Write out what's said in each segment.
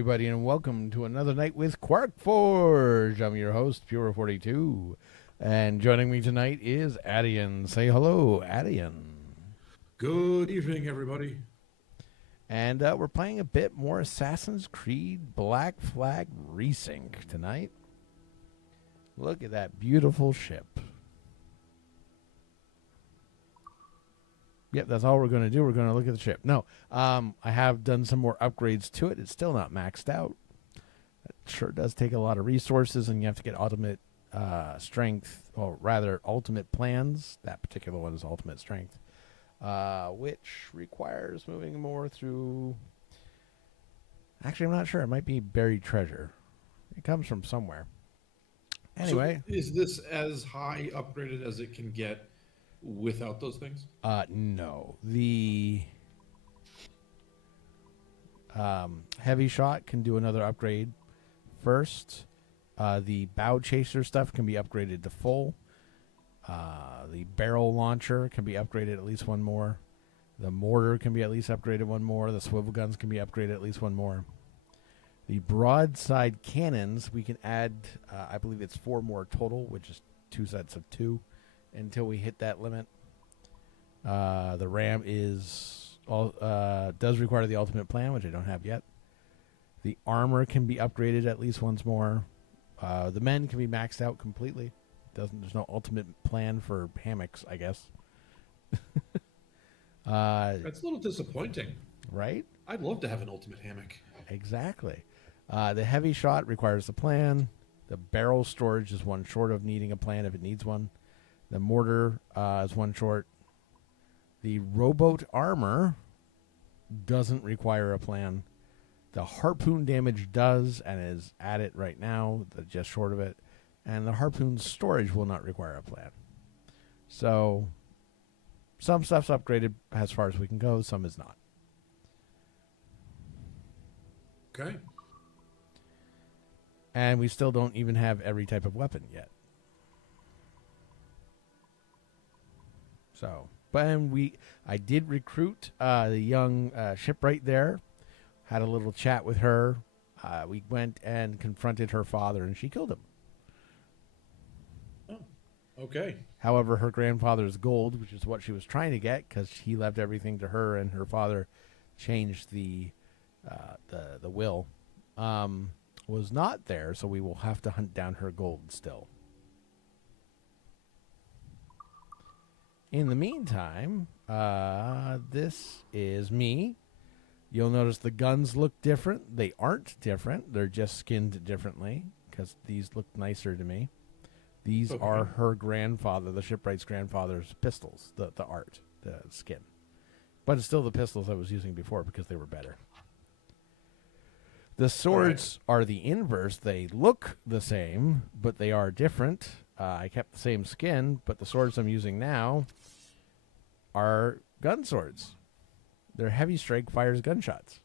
everybody, and welcome to another night with QuarkForge. I'm your host, Pure42, and joining me tonight is Adian. Say hello, Adian. Good evening, everybody. And we're playing a bit more Assassin's Creed Black Flag Resync tonight. Look at that beautiful ship. Yep, that's all we're going to do. We're going to look at the ship. No, I have done some more upgrades to it. It's still not maxed out. It sure does take a lot of resources, and you have to get ultimate strength, or rather, ultimate plans. That particular one is ultimate strength, which requires moving more through... Actually, I'm not sure. It might be buried treasure. It comes from somewhere. Anyway. So is this as high upgraded as it can get without those things? No. The heavy shot can do another upgrade first. The bow chaser stuff can be upgraded to full. The barrel launcher can be upgraded at least one more. The mortar can be at least upgraded one more. The swivel guns can be upgraded at least one more. The broadside cannons, we can add, I believe it's 4 more total, which is 2 sets of 2. Until we hit that limit. The ram does require the ultimate plan, which I don't have yet. The armor can be upgraded at least once more. The men can be maxed out completely. There's no ultimate plan for hammocks, I guess. That's a little disappointing. Right? I'd love to have an ultimate hammock. Exactly. The heavy shot requires a plan. The barrel storage is one short of needing a plan if it needs one. The mortar is one short. The rowboat armor doesn't require a plan. The harpoon damage does and is at it right now, just short of it. And the harpoon storage will not require a plan. So some stuff's upgraded as far as we can go, some is not. Okay. And we still don't even have every type of weapon yet. So, I did recruit the young shipwright there. Had a little chat with her. We went and confronted her father, and she killed him. Oh, okay. However, her grandfather's gold, which is what she was trying to get, because he left everything to her, and her father changed the will, was not there. So we will have to hunt down her gold still. In the meantime, this is me. You'll notice the guns look different. They aren't different. They're just skinned differently because these look nicer to me. These are her grandfather, the shipwright's grandfather's pistols, the skin. But it's still the pistols I was using before because they were better. The swords are the inverse. They look the same, but they are different. I kept the same skin, but the swords I'm using now are gun swords. They're heavy strike, fires gunshots.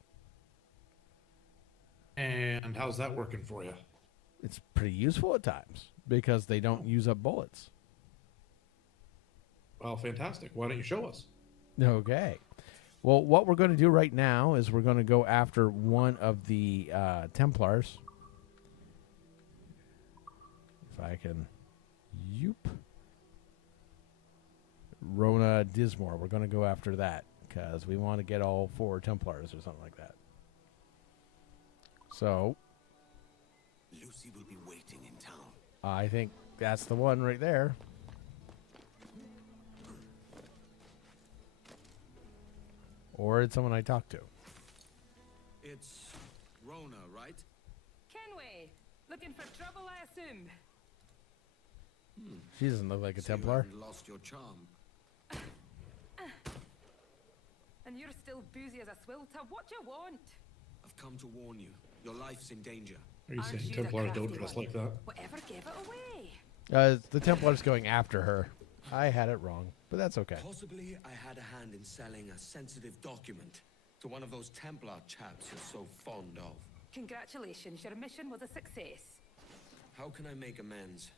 And how's that working for you? It's pretty useful at times because they don't use up bullets. Well, fantastic. Why don't you show us? Okay. Well, what we're going to do right now is we're going to go after one of the Templars. If I can... Yoop. Rona Dismore. We're going to go after that because we want to get all 4 Templars or something like that. So, Lucy will be waiting in town. I think that's the one right there. Or it's someone I talked to. It's Rona, right? Kenway, looking for trouble, I assume. She doesn't look like a So you Templar. haven't lost your charm. And you're still boozy as a swilter. What do you want? I've come to warn you. Your life's in danger. Are you Aren't saying you the Templars don't crafty dress one? like that? Whatever gave it away? The Templar's going after her. I had it wrong, but that's okay. Possibly I had a hand in selling a sensitive document to one of those Templar chaps you're so fond of. Congratulations, your mission was a success. How can I make amends?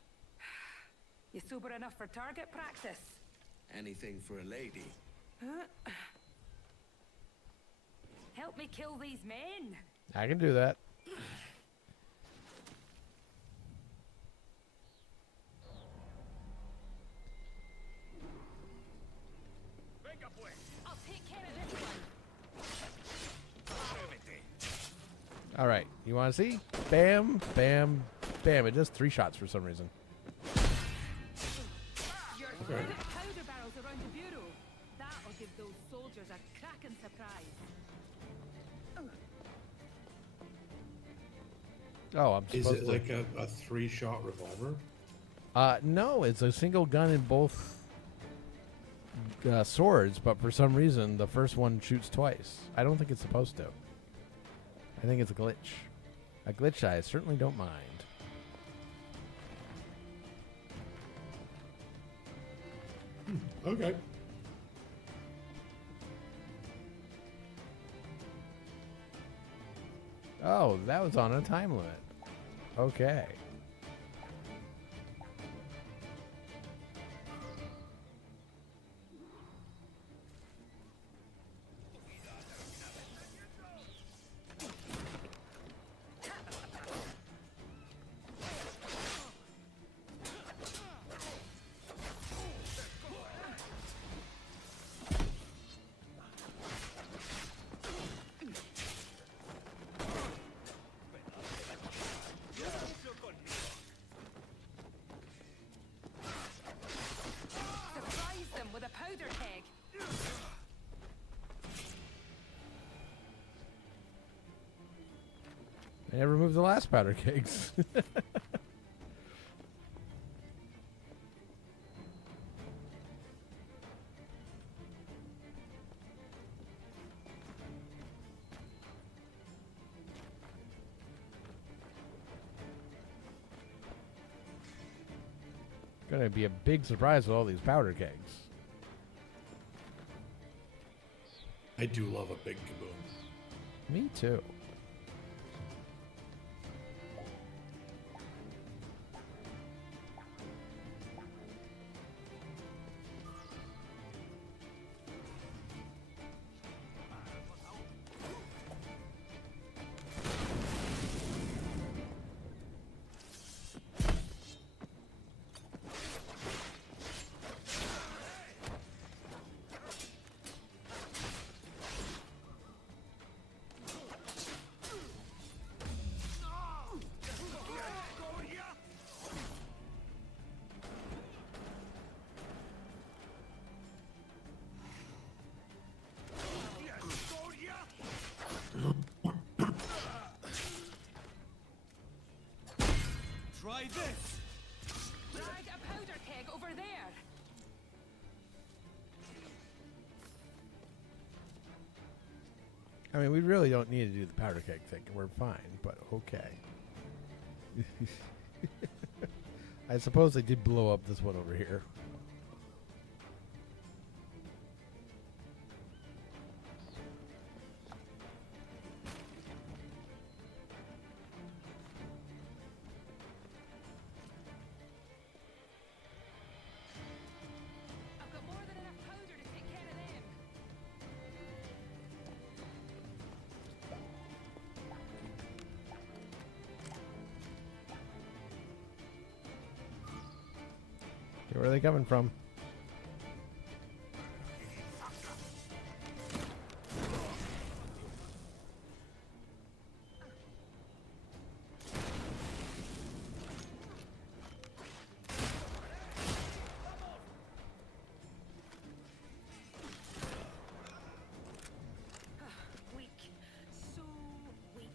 You sober enough for target practice? Anything for a lady. Help me kill these men. I can do that. I'll take care of this one. All right, you want to see? Bam, bam, bam. It does 3 shots for some reason. Your favorite powder barrels around the bureau. That'll give those soldiers a cracking surprise. Oh, I'm Is supposed it to. like a 3-shot revolver? No, it's a single gun in both swords, but for some reason the first one shoots twice. I don't think it's supposed to. I think it's a glitch. A glitch I certainly don't mind. Okay. Oh, that was on a time limit. Okay. Surprise them with a powder keg. I never moved the last powder kegs. Gonna be a big surprise with all these powder kegs. I do love a big kaboom. Me too. Try this! Drag a powder keg over there. I mean, we really don't need to do the powder keg thing. We're fine, but okay. I suppose they did blow up this one over here. I've got more than enough powder to take care of them. Okay, where are they coming from? Weak. So weak.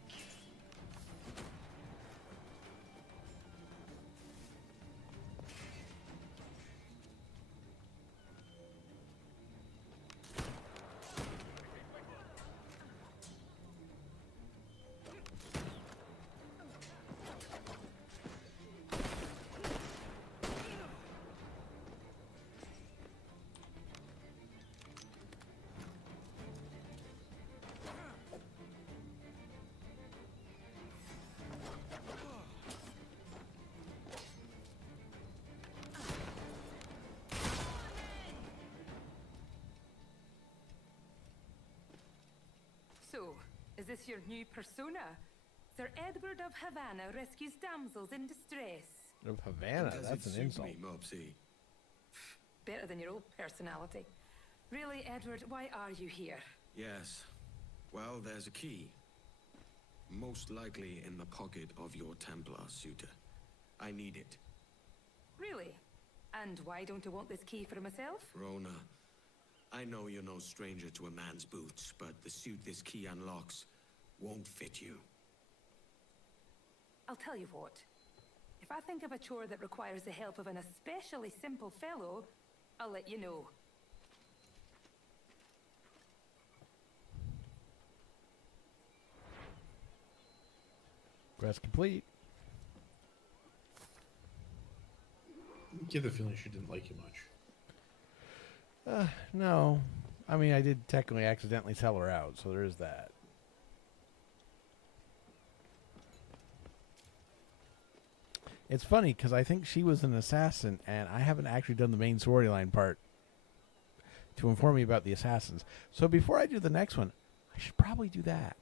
So, is this your new persona? Sir Edward of Havana rescues damsels in distress. Of Havana, Does that's it an suit insult. me, Mopsy? Better than your old personality. Really, Edward, why are you here? Yes. Well, there's a key. Most likely in the pocket of your Templar suitor. I need it. Really? And why don't you want this key for myself? Rona, I know you're no stranger to a man's boots, but the suit this key unlocks won't fit you. I'll tell you what. If I think of a chore that requires the help of an especially simple fellow, I'll let you know. Quest complete. I get the feeling she didn't like you much. No. I mean, I did technically accidentally sell her out, so there is that. It's funny, because I think she was an assassin, and I haven't actually done the main storyline part to inform me about the assassins. So before I do the next one, I should probably do that.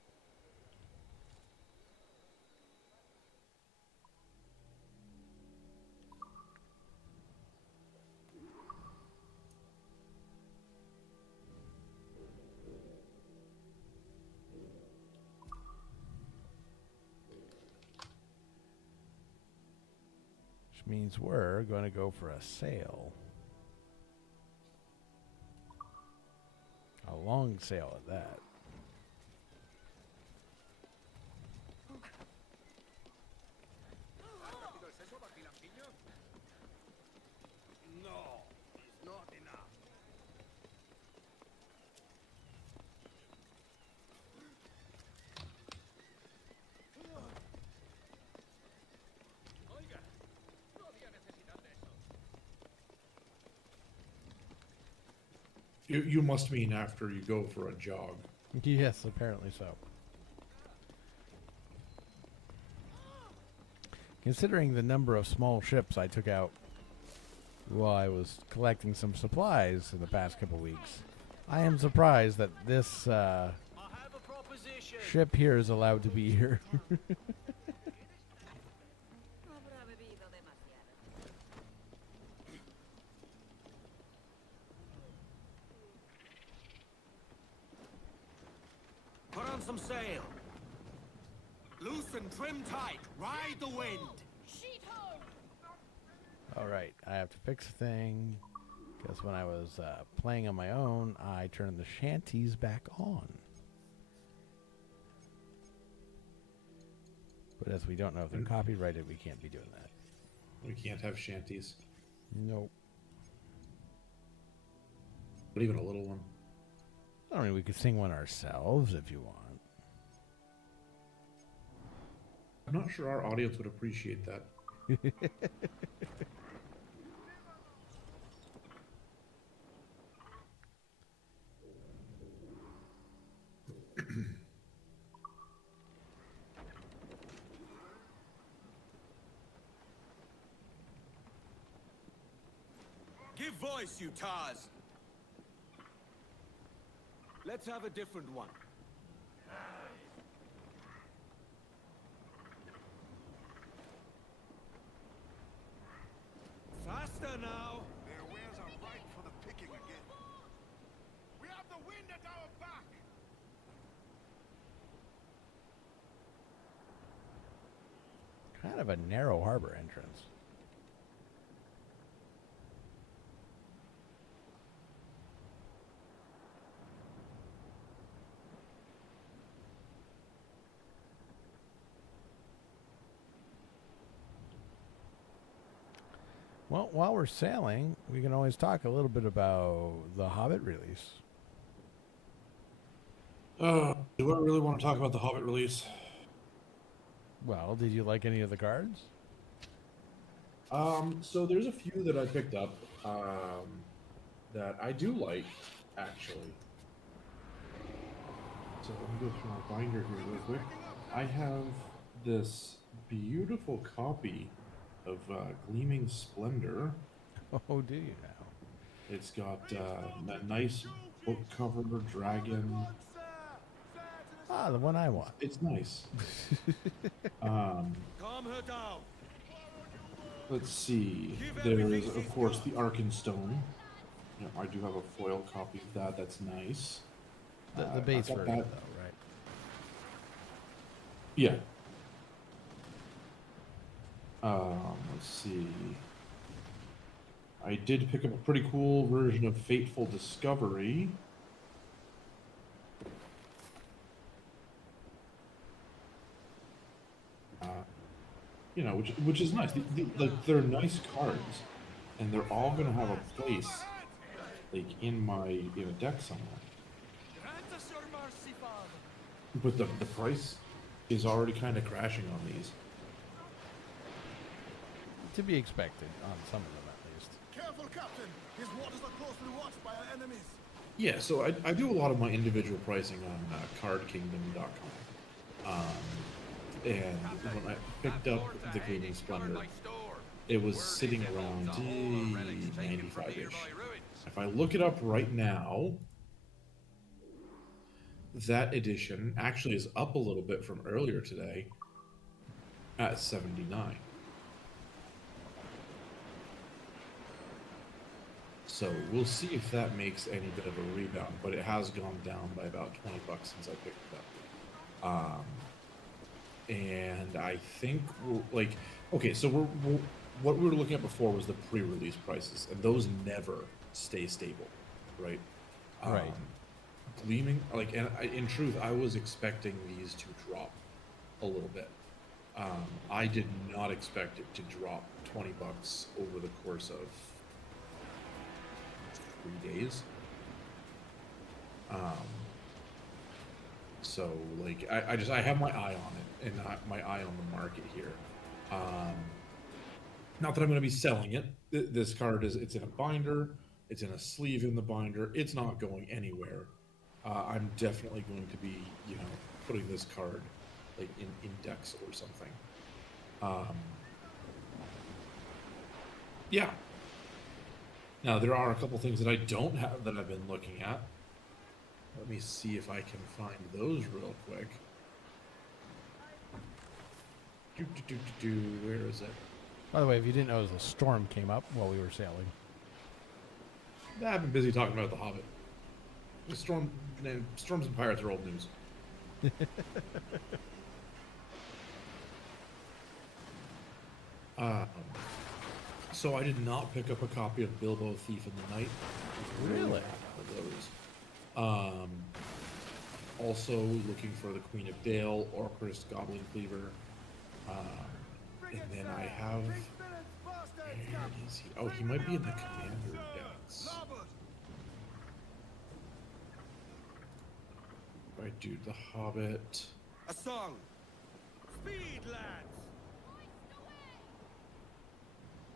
Which means we're going to go for a sale. A long sale at that. No, it's not enough. You must mean after you go for a jog. Yes, apparently so. Considering the number of small ships I took out while I was collecting some supplies in the past couple weeks, I am surprised that this ship here is allowed to be here. Put on some sail. Loose and trim tight. Ride the wind. Alright, I have to fix a thing. Because when I was playing on my own, I turned the shanties back on. But as we don't know if they're copyrighted, we can't be doing that. We can't have shanties. Nope. Not even a little one. I mean, we could sing one ourselves if you want. I'm not sure our audience would appreciate that. Give voice, you Tars. Let's have a different one. Faster now. Their wares are ripe for the picking again. We have the wind at our back. Kind of a narrow harbor entrance. Well, while we're sailing, we can always talk a little bit about the Hobbit release. Do I really want to talk about the Hobbit release? Well, did you like any of the cards? So there's a few that I picked up that I do like, actually. So let me go through my binder here real quick. I have this beautiful copy of Gleaming Splendor. Oh, do you now? It's got that nice book cover dragon. Ah, the one I want. It's nice. Calm her down. Let's see. There's, of course, the Arkenstone. You know, I do have a foil copy of that. That's nice. The I've base got version, that. though, right? Yeah. Let's see. I did pick up a pretty cool version of Fateful Discovery. You know, which is nice. Like they're nice cards, and they're all gonna have a place, like in a deck somewhere. Grant us your mercy, Father. But the price is already kind of crashing on these. To be expected on some of them, at least. Careful, Captain. His waters are closely watched by our enemies. Yeah, so I do a lot of my individual pricing on CardKingdom.com. And when I picked up the Gleaming Splendor, it was sitting around 95-ish. If I look it up right now, that edition actually is up a little bit from earlier today at 79. So we'll see if that makes any bit of a rebound, but it has gone down by about $20 since I picked it up. And I think okay, so what we were looking at before was the pre-release prices, and those never stay stable, right? Right. Gleaming, and in truth, I was expecting these to drop a little bit. I did not expect it to drop $20 over the course of 3 days. So I have my eye on it, and not my eye on the market here. Not that I'm going to be selling it. This card it's in a binder, it's in a sleeve in the binder. It's not going anywhere. I'm definitely going to be, putting this card like in decks or something. Yeah. Now there are a couple things that I don't have that I've been looking at. Let me see if I can find those real quick. Where is it? By the way, if you didn't know, the storm came up while we were sailing. I've been busy talking about The Hobbit. Storms and pirates are old news. So I did not pick up a copy of Bilbo Thief in the Night. Really? Also looking for the Queen of Dale, Orcrist, Goblin Cleaver. And then I have... Where is he? Oh, he might be in the Commander decks. If I do The Hobbit... A song. Speed, lads.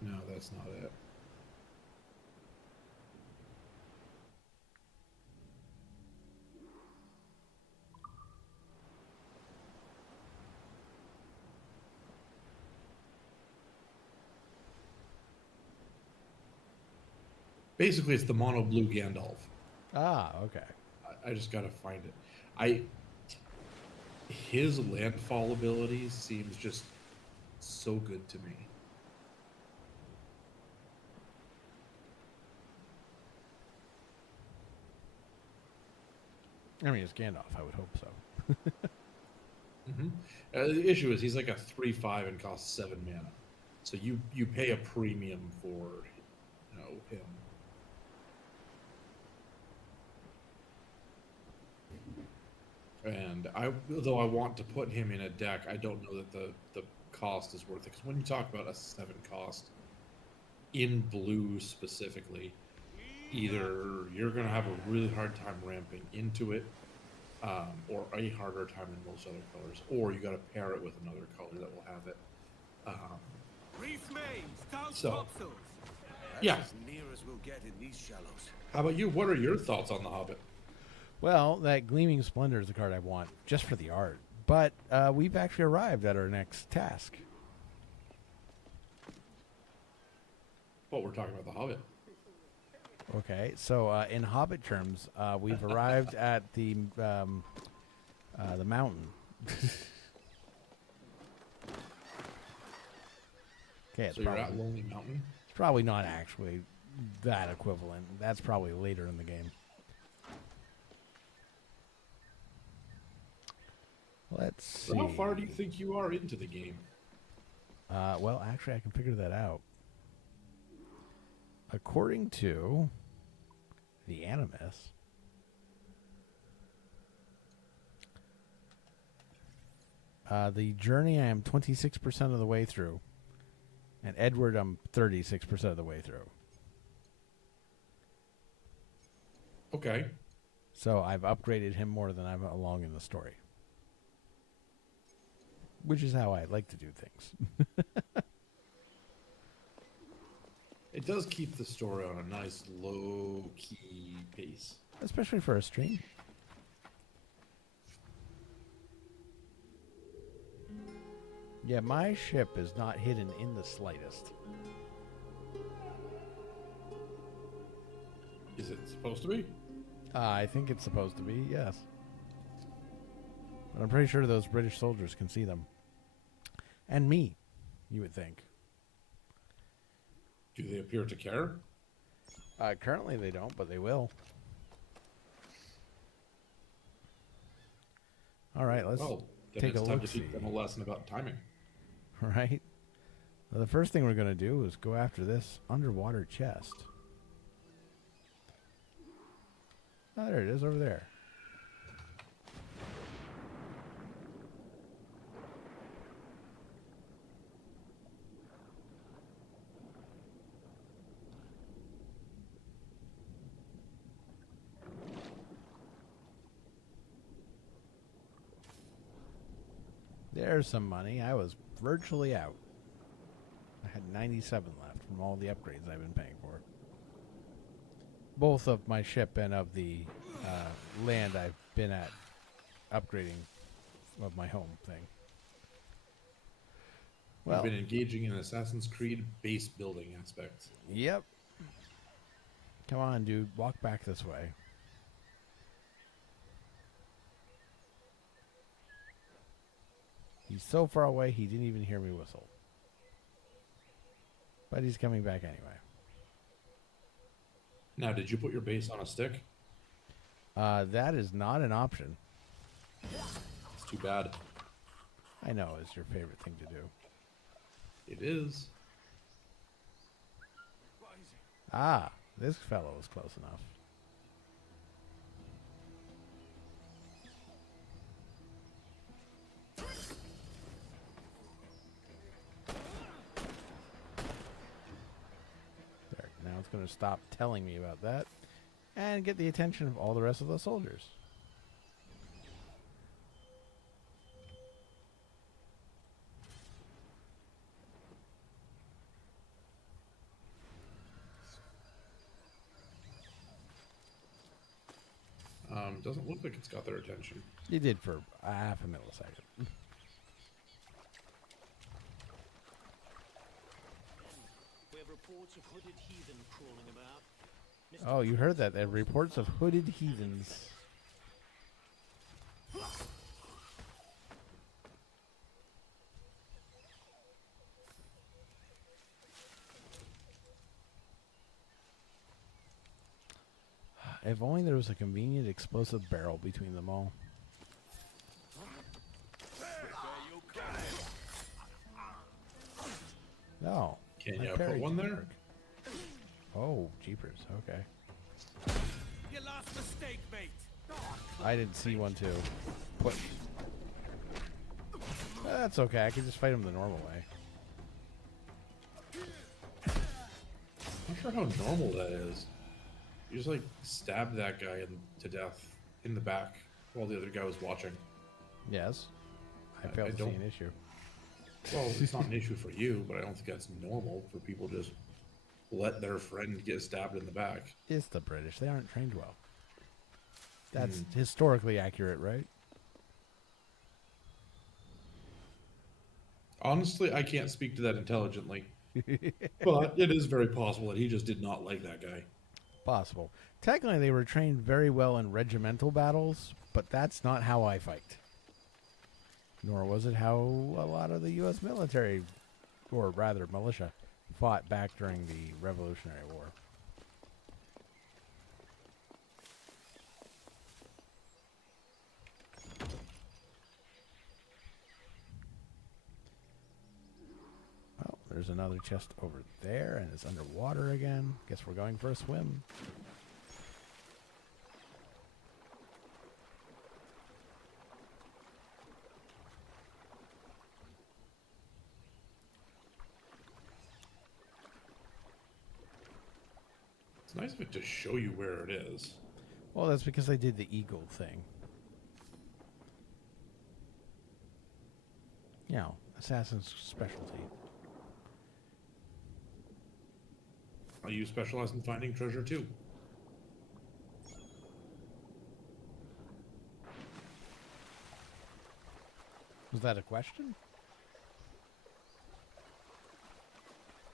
No, that's not it. Basically, it's the mono blue Gandalf. Ah, okay. I just gotta find it. His landfall ability seems just so good to me. I mean, it's Gandalf. I would hope so. The issue is he's like a 3/5 and costs 7 mana, so you pay a premium for him. And though I want to put him in a deck, I don't know that the cost is worth it. Because when you talk about a 7 cost in blue specifically, either you're going to have a really hard time ramping into it, or a harder time than most other colors, or you got to pair it with another color that will have it. So, yeah. As near as we'll get in these shallows. How about you? What are your thoughts on The Hobbit? Well, that Gleaming Splendor is the card I want just for the art. But we've actually arrived at our next task. Well, we're talking about The Hobbit. Okay, so in Hobbit terms, we've arrived at the The mountain. Okay, So you're at Lonely Mountain? it's probably not actually that equivalent. That's probably later in the game. Let's see. So how far do you think you are into the game? Well, actually, I can figure that out. According to the Animus, the journey I am 26% of the way through, and Edward I'm 36% of the way through. Okay. So I've upgraded him more than I'm along in the story. Which is how I like to do things. It does keep the story on a nice low-key pace. Especially for a stream. Yeah, my ship is not hidden in the slightest. Is it supposed to be? I think it's supposed to be, yes. But I'm pretty sure those British soldiers can see them. And me, you would think. Do they appear to care? Currently they don't, but they will. All right, let's Well, then take a it's time look. to teach them a lesson about timing. Right? Well, the first thing we're going to do is go after this underwater chest. Oh, there it is over there. There's some money. I was virtually out. I had 97 left from all the upgrades I've been paying for. Both of my ship and of the land I've been at upgrading of my home thing. Well, We've been engaging in Assassin's Creed base building aspects. yep. Come on, dude. Walk back this way. He's so far away, he didn't even hear me whistle. But he's coming back anyway. Now, did you put your base on a stick? That is not an option. It's too bad. I know it's your favorite thing to do. It is. Ah, this fellow is close enough. There, now it's going to stop telling me about that and get the attention of all the rest of the soldiers. Doesn't look like it's got their attention. You did for a half a millisecond. We have reports of hooded heathen crawling about. Oh, you heard that. There are reports of hooded heathens. If only there was a convenient explosive barrel between them all. No. Can my you put parry one didn't there? work. Oh, jeepers. Okay. Your last mistake, mate. I didn't see one too. Put. That's okay. I can just fight him the normal way. I'm not sure how normal that is. You just like stabbed that guy to death in the back while the other guy was watching. Yes. I I failed to see don't- an issue. Well, it's not an issue for you, but I don't think that's normal for people to just let their friend get stabbed in the back. It's the British. They aren't trained well. That's historically accurate, right? Honestly, I can't speak to that intelligently. But it is very possible that he just did not like that guy. Possible. Technically, they were trained very well in regimental battles, but that's not how I fight. Nor was it how a lot of the U.S. military, or rather militia, fought back during the Revolutionary War. Well, there's another chest over there, and it's underwater again. Guess we're going for a swim. It's nice of it to show you where it is. Well, that's because I did the eagle thing. You know, assassin's specialty. You specialize in finding treasure too. Was that a question?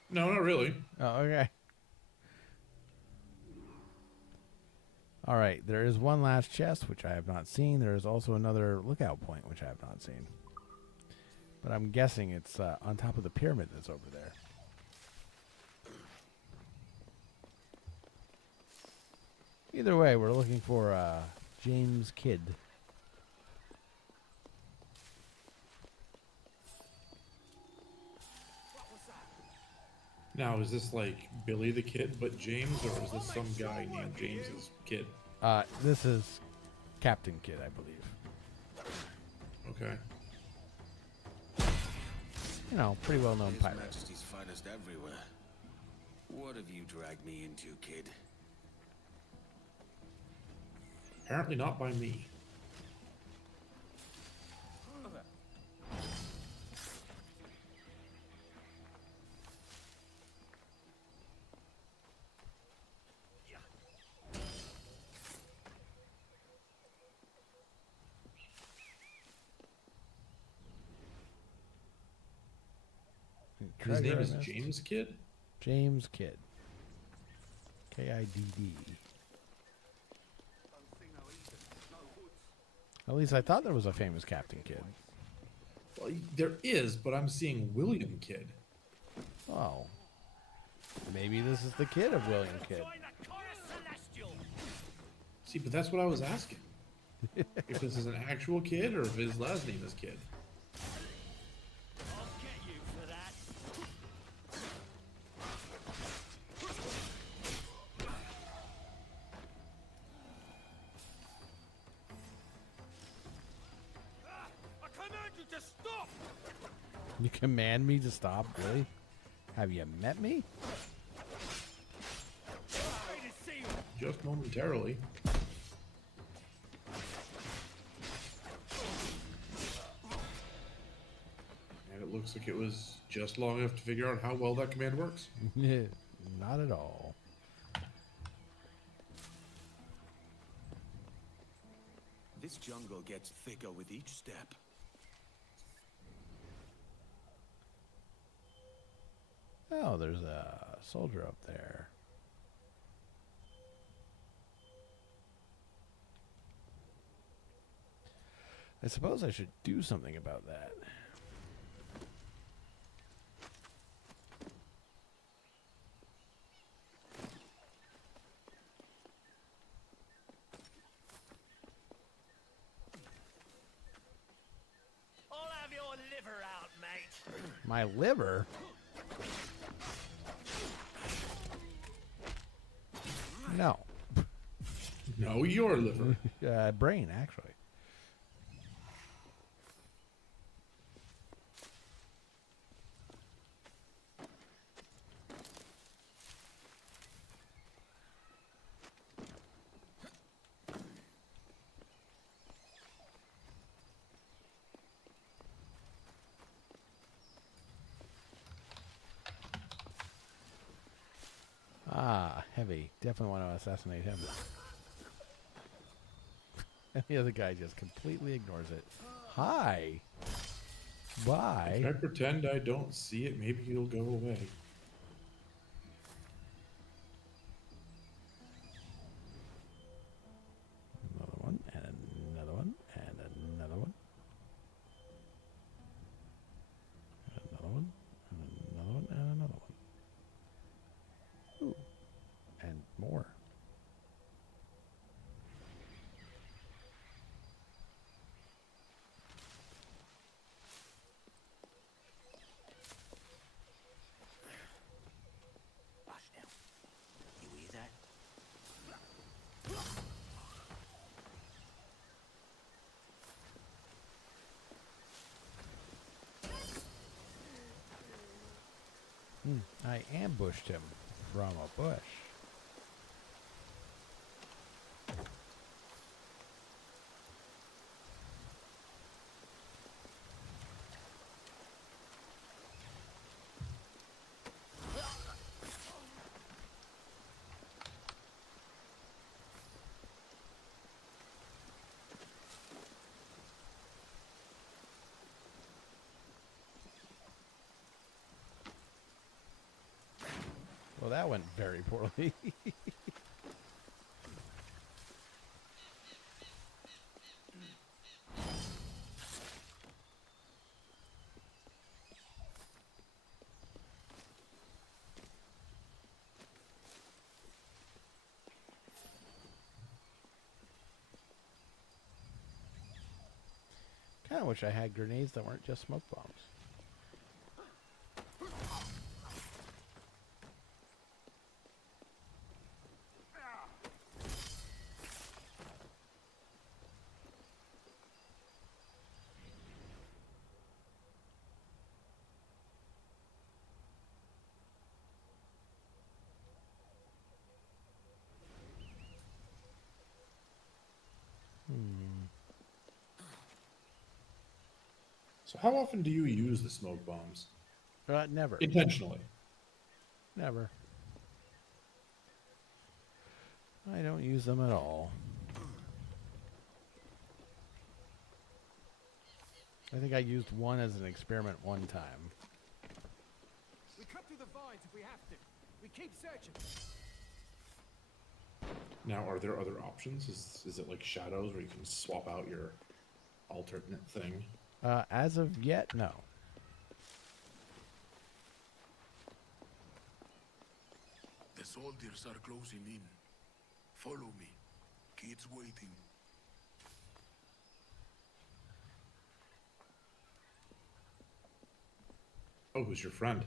No, not really. Oh, okay. All right, there is one last chest, which I have not seen. There is also another lookout point, which I have not seen. But I'm guessing it's on top of the pyramid that's over there. Either way, we're looking for James Kidd. Now, is this like Billy the Kid, but James, or is this some guy named James's kid? This is Captain Kidd, I believe. Okay. You know, pretty well-known His pirate. Majesty's finest everywhere. What have you dragged me into, kid? Apparently not by me. His name is James Kidd? James Kidd. K-I-D-D. At least I thought there was a famous Captain Kidd. Well, there is, but I'm seeing William Kidd. Oh. Maybe this is the kid of William Kidd. See, but that's what I was asking. If this is an actual kid or if his last name is Kidd. I'll get you for that. I command you to stop! You command me to stop, really? Have you met me? Just momentarily. And it looks like it was just long enough to figure out how well that command works. Not at all. This jungle gets thicker with each step. Oh, there's a soldier up there. I suppose I should do something about that. I'll have your liver out, mate. My liver? No. No, your liver. Brain, actually. Ah, heavy. Definitely want to assassinate him. And the other guy just completely ignores it. Hi. Bye. If I pretend I don't see it, maybe it'll go away. Another one, and another one, and another one. I ambushed him from a bush. Well, that went very poorly. Kind of wish I had grenades that weren't just smoke bombs. So how often do you use the smoke bombs? Never. Intentionally. Never. I don't use them at all. I think I used one as an experiment one time. We cut through the vines if we have to. We keep searching. Now, are there other options? Is it like shadows where you can swap out your alternate thing? As of yet, no. The soldiers are closing in. Follow me. Kids waiting. Oh, who's your friend?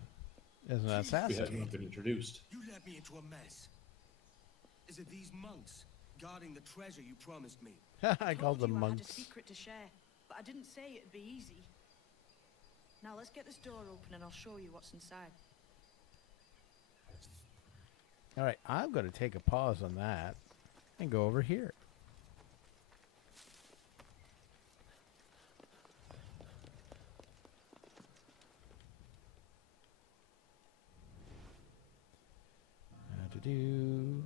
As an We assassin. haven't even been introduced. You led me into a mess. Is it these monks guarding the treasure you promised me? I called them I had a monks. secret to share, but I didn't say it'd be easy. Now let's get this door open and I'll show you what's inside. All right, I'm going to take a pause on that and go over here. Do.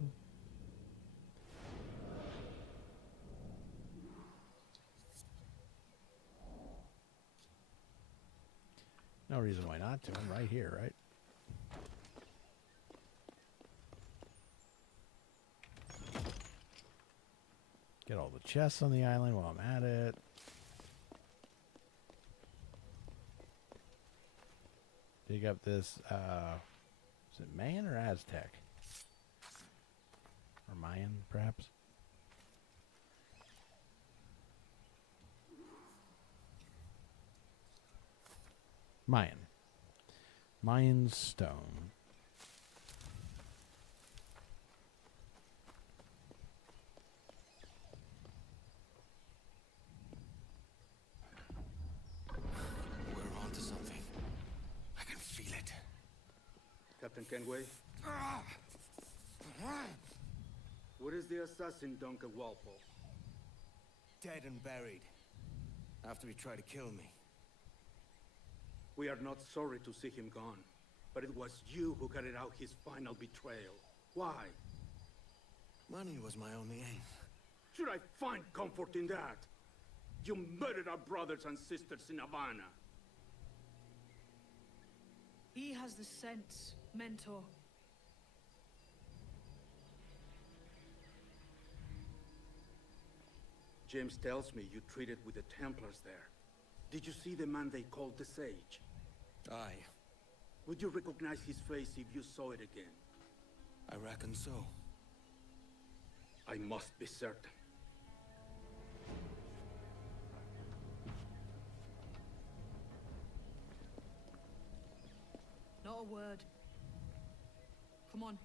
No reason why not to. I'm right here, right? Get all the chests on the island while I'm at it. Dig up this, is it Mayan or Aztec? Or Mayan, perhaps? Mayan. Mayan stone. We're onto something. I can feel it. Captain Kenway? Where is the assassin, Duncan Walpole? Dead and buried. After he tried to kill me. We are not sorry to see him gone, but it was you who carried out his final betrayal. Why? Money was my only aim. Should I find comfort in that? You murdered our brothers and sisters in Havana. He has the sense, Mentor. James tells me you treated with the Templars there. Did you see the man they called the Sage? Aye, Would you recognize his face if you saw it again? I reckon so. I must be certain. Not a word. Come on.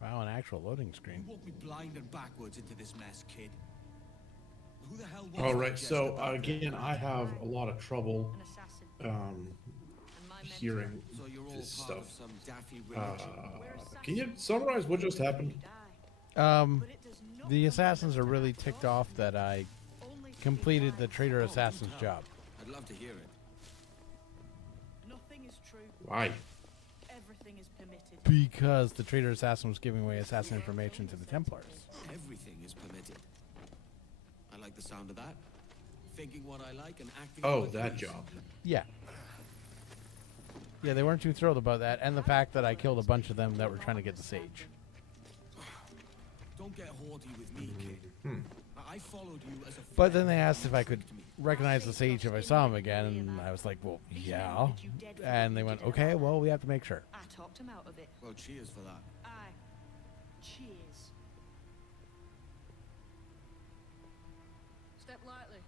Wow, and actual loading screen. You won't be blinded backwards into this mess, kid. Who the hell was All that right, jest so about again, I have a lot of trouble An assassin. um, And my mentor. hearing So you're all this part stuff. of some daffy religion. Can you summarize what just happened? Um, But it does not the come assassins with are us really to ticked act off that I only to be completed the wise. traitor Oh, assassin's do tell. job. I'd love to hear it. Nothing is true. Why? Everything is permitted. Because the traitor assassin was giving away assassin information to the Templars. Everything is permitted. I like the sound of that. Thinking what I like and acting. Oh, how I that please. job. Yeah. Yeah, they weren't too thrilled about that, and the fact that I killed a bunch of them that were trying to get the sage. Don't get haughty with me, kid. I followed you as a But friend. then they asked if I You could tricked me. recognize the sage if I saw him again, and I was like, well, yeah. And they went, okay, well, we have to make sure. I talked him out of it. Well, cheers for that. Aye. Cheers. Step lightly.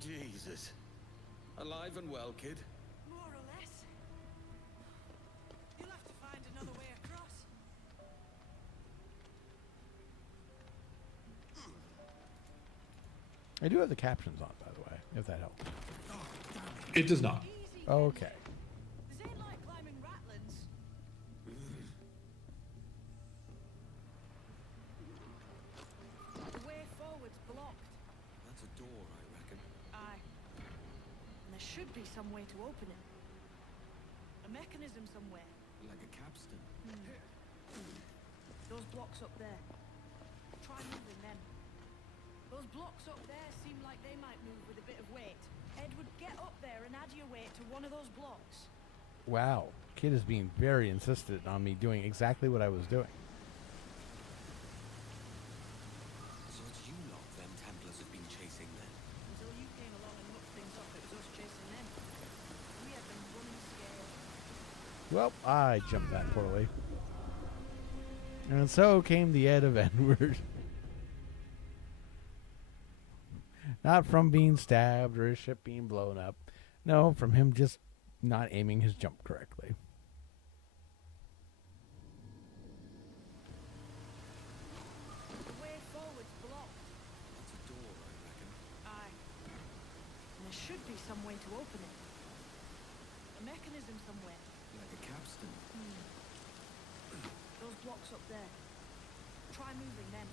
Jesus. Alive and well, kid. More or less. You'll have to find another way across. I do have the captions on, by the way, if that helps. It does not. Easy. Okay. This ain't like climbing Ratlands. The way forward's blocked. That's a door, I reckon. Aye. And there should be some way to open it. A mechanism somewhere. Like a capstan. Those blocks up there. Try moving them. Those blocks up there seem like they might move with a bit of weight. Edward, get up there and add your weight to one of those blocks. Wow. Kid is being very insistent on me doing exactly what I was doing. So it's you lot them Templars have been chasing then. Until you came along and mucked things up, it was us chasing them. We had them running scared. Well, I jumped that poorly. And so came the end of Edward. Not from being stabbed or his ship being blown up. No, from him just not aiming his jump correctly. The way forward's blocked. That's a door, I reckon. Aye. And there should be some way to open it. A mechanism somewhere. Like a capstan. Those blocks up there. Try moving them.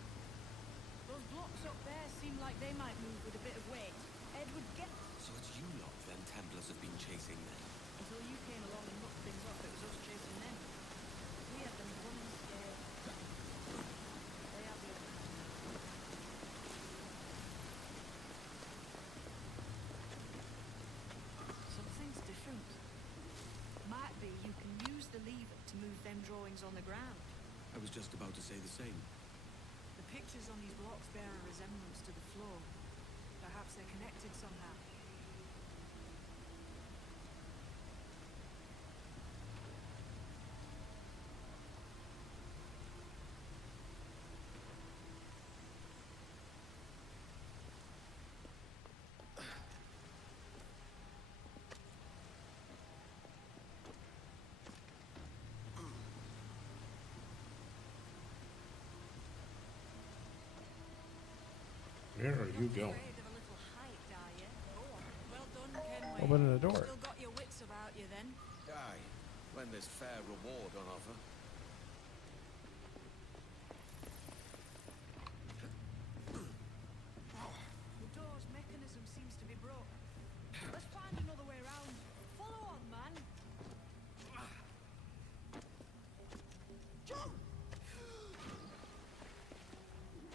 Those blocks up there seem like they might move with a bit of weight. Edward, get... So it's you lot them Templars have been chasing then. Until you came along and mucked things up, it was us chasing them. We had them running scared. They have the upper hand now. Something's different. Might be you can use the lever to move them drawings on the ground. I was just about to say the same. The pictures on these blocks bear a resemblance to the floor. Perhaps they're connected somehow. Where are you going? Afraid of a little height, are you? Oh, well done, Kenway. Opening the door. Still got your wits about you then. Aye, when there's fair reward on offer. The door's mechanism seems to be broke. Let's find another way around. Follow on, man. Jump!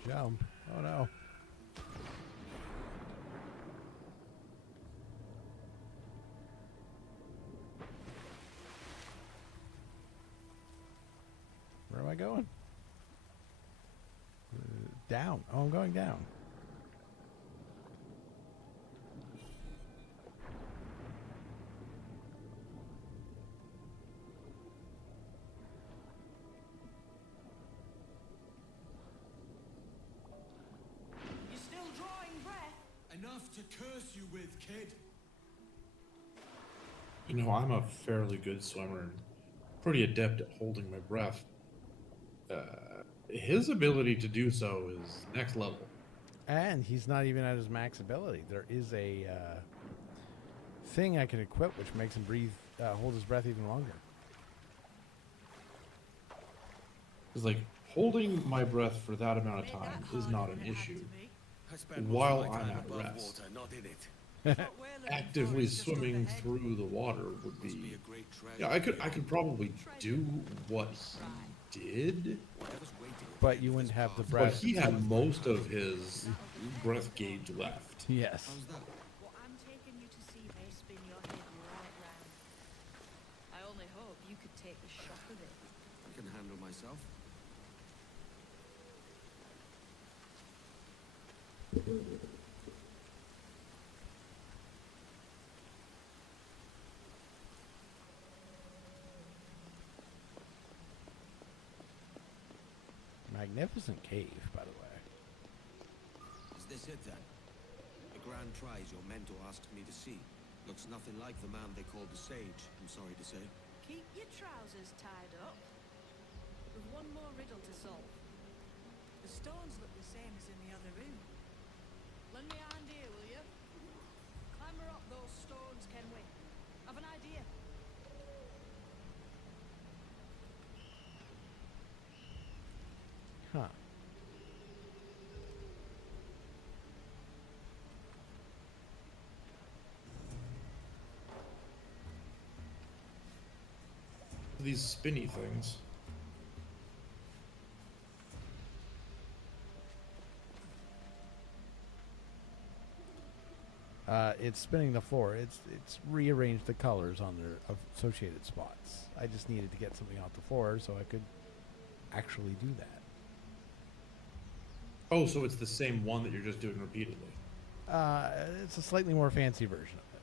Jump. Oh no. Where am I going? Down. Oh, I'm going down. You're still drawing breath. Enough to curse you with, kid? You know, I'm a fairly good swimmer and pretty adept at holding my breath. His ability to do so is next level. And he's not even at his max ability. There is a thing I can equip which makes him breathe, hold his breath even longer. It's like holding my breath for that amount of time is not an issue. While I'm at rest, not in it. actively swimming through the water would be. Yeah, I could probably do what he did, But you wouldn't have the but breath. he had most of his breath gauge left. Yes. What I'm taking you to see may spin your head right round. I only hope you could take the shock of it. I can handle myself. Magnificent cave, by the way. Is this it then? The grand prize your mentor asked me to see. Looks nothing like the man they called the Sage, I'm sorry to say. Keep your trousers tied up. We've one more riddle to solve. The stones look the same as in the other room. Lend me a hand here, will you? Clamber up those stones, can we? Have an idea? Huh. These spinny things. It's spinning the floor. It's rearranged the colors on their associated spots. I just needed to get something off the floor so I could actually do that. Oh, so it's the same one that you're just doing repeatedly. It's a slightly more fancy version of it.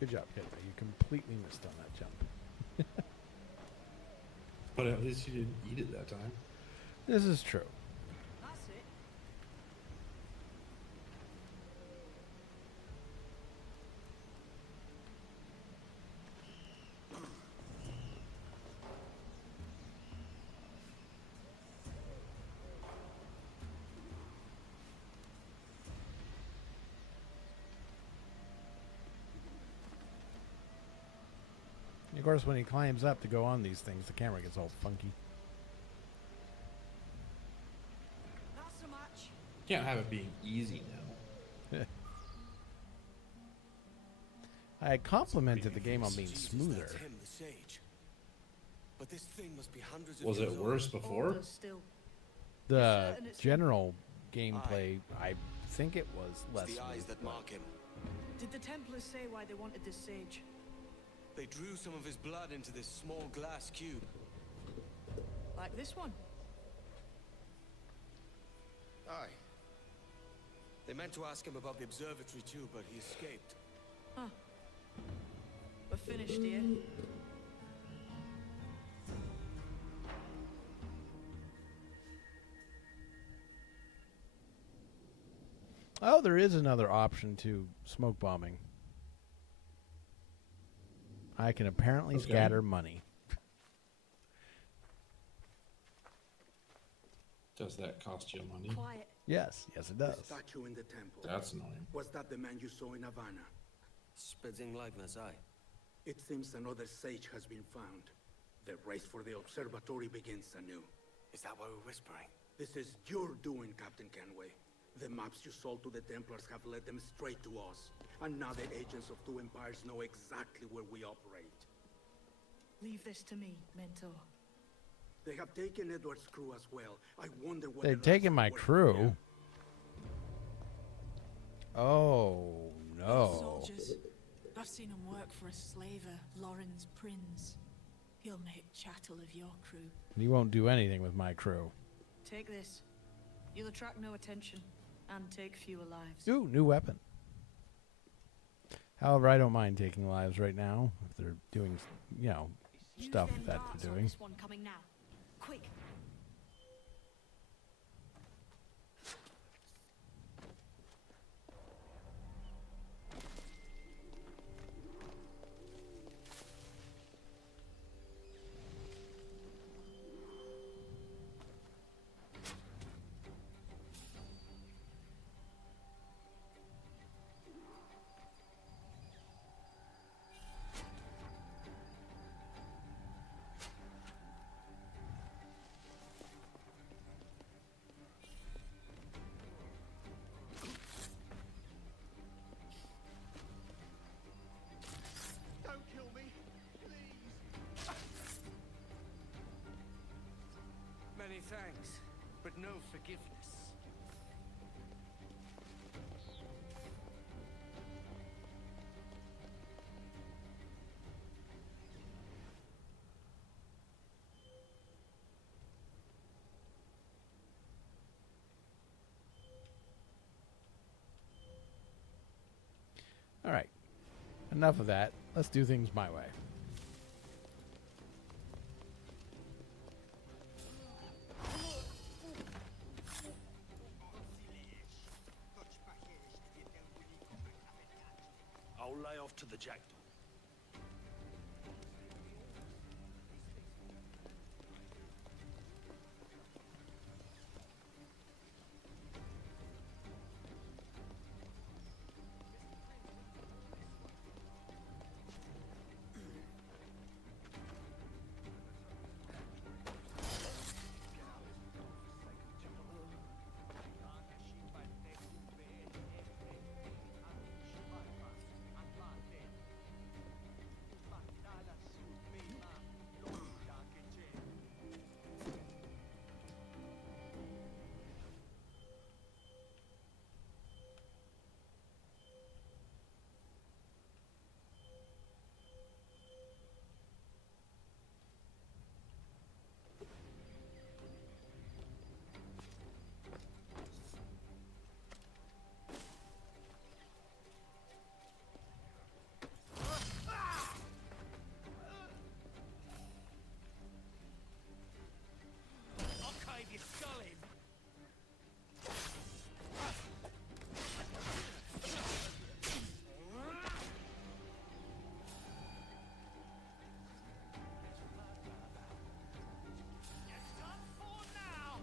Good job, Hitler. You completely missed on that jump. But at least you didn't eat it that time. This is true. That's it. Of course, when he climbs up to go on these things, the camera gets all funky. Not so much. Can't have it being easy now. I complimented the game on being smoother. That's him, the Sage. But this thing must be hundreds of Was it years worse old. before? Older still. The certain it's general gameplay, I think it was less It's the eyes smooth, that but- mark him. Did the Templars say why they wanted this sage? They drew some of his blood into this small glass cube. Like this one? Aye. They meant to ask him about the observatory too, but he escaped. Huh. We're finished here. Oh, there is another option to smoke bombing. I can apparently Okay. scatter money. Does that cost you money? Quiet. Yes, yes, it The does. statue in the temple. That's annoying. Was that the man you saw in Havana? Spitting likeness, aye. It seems another sage has been found. The race for the observatory begins anew. Is that what we're whispering? This is your doing, Captain Kenway. The maps you sold to the Templars have led them straight to us. And now the agents of two empires know exactly where we operate. Leave this to me, Mentor. They have taken Edward's crew as well. I wonder what They've the taken my last word- crew. Oh, no. Soldiers. I've seen him work for a slaver, Lauren's prince. He'll make chattel of your crew. He won't do anything with my crew. Take this. You'll attract no attention and take fewer lives. Ooh, new weapon. However, I don't mind taking lives right now if they're doing, you know, Use stuff them that darts they're on doing. this one coming now. Quick. Don't kill me, please. Many thanks, but no forgiveness. All right. Enough of that. Let's do things my way. I'll lay off to the jackdaw. I'll cave your skull in. You're done for now.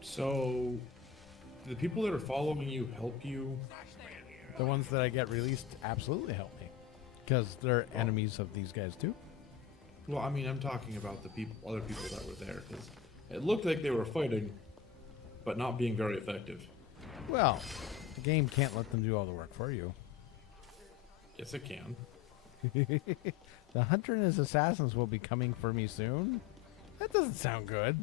So, do the people that are following you help you? The ones that I get released absolutely help me. Because they're enemies of these guys too. Well, I mean, I'm talking about the people, other people that were there, because it looked like they were fighting, but not being very effective. Well, the game can't let them do all the work for you. Yes, it can. The hunter and his assassins will be coming for me soon. That doesn't sound good.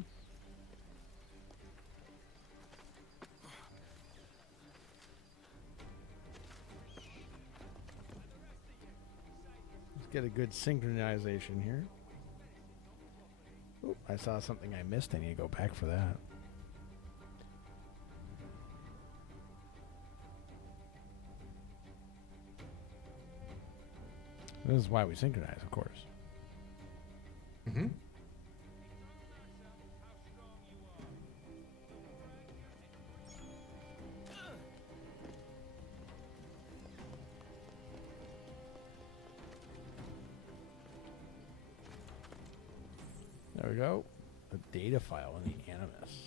Let's get a good synchronization here. Oh, I saw something I missed. I need to go back for that. This is why we synchronize, of course. Mm-hmm. There we go. A data file in the Animus.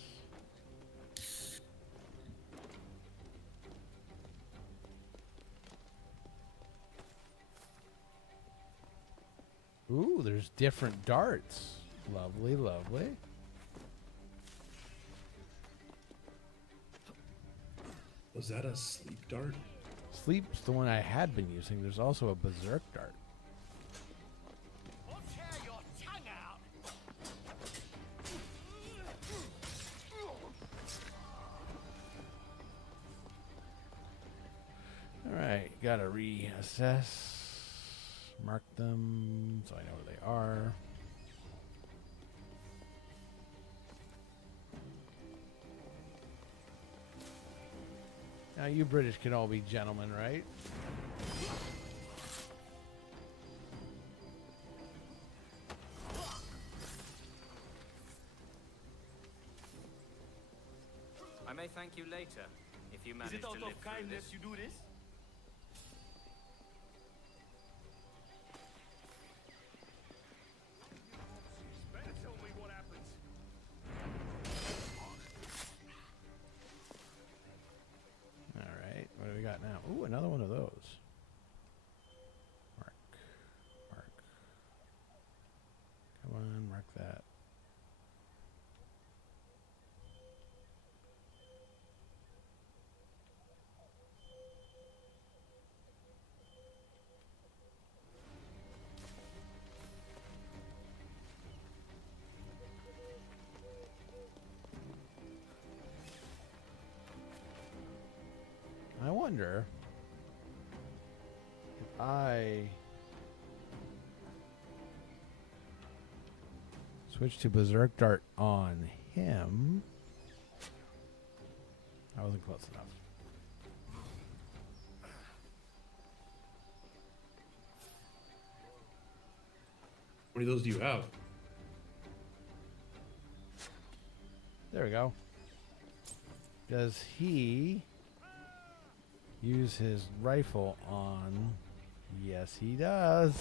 Ooh, there's different darts. Lovely, lovely. Was that a sleep dart? Sleep's the one I had been using. There's also a berserk dart. I'll tear your tongue out. Alright, gotta reassess. Mark them so I know where they are. Now you British can all be gentlemen, right? I may thank you later if you manage to live through this. you do this? Better tell me what happens. Alright, what do we got now? Ooh, another one of those. Mark. Mark. Come on, mark that. I wonder if I switch to Berserk Dart on him. I wasn't close enough. How many of those do you have? There we go. Does he use his rifle on? Yes, he does.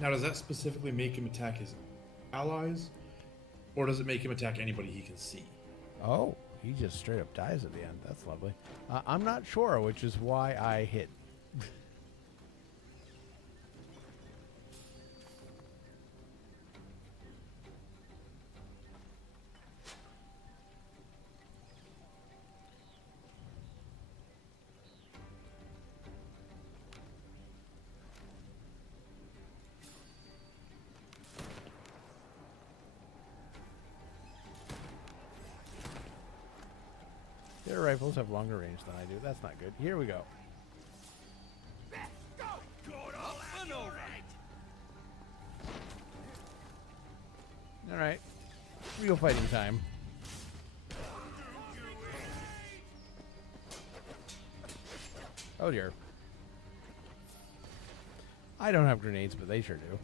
Now, does that specifically make him attack his allies? Or does it make him attack anybody he can see? Oh, he just straight up dies at the end. That's lovely. I'm not sure, which is why I hit. Their rifles have longer range than I do. That's not good. Here we go. Let's go. Good old and all right. All right. Real fighting time. Oh dear. I don't have grenades, but they sure do.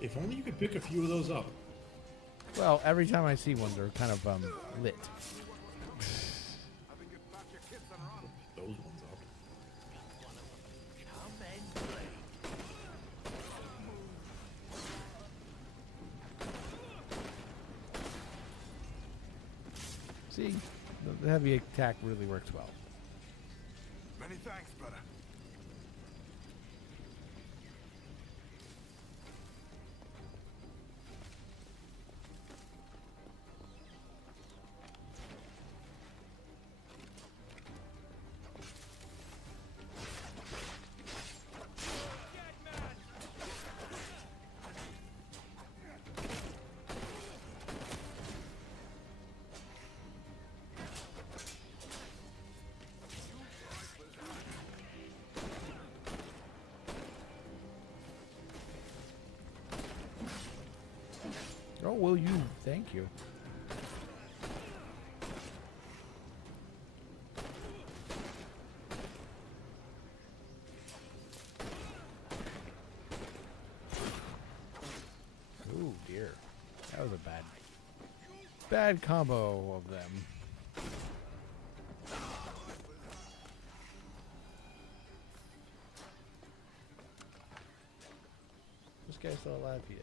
If only you could pick a few of those up. Well, every time I see one, they're kind of lit. Those ones up. See, the heavy attack really works well. Many thanks, brother. Oh, will you? Thank you. Bad combo of them. This guy's still alive, he is.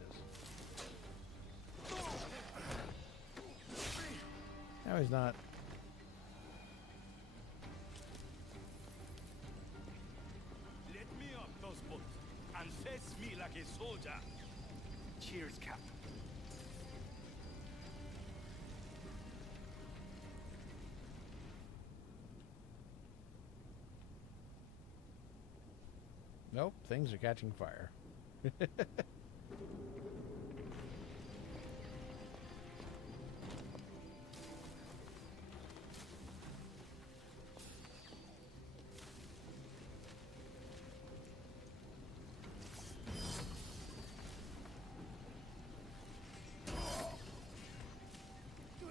No, he's not. Let me up those boots and face me like a soldier. Cheers, Captain. Nope, things are catching fire. You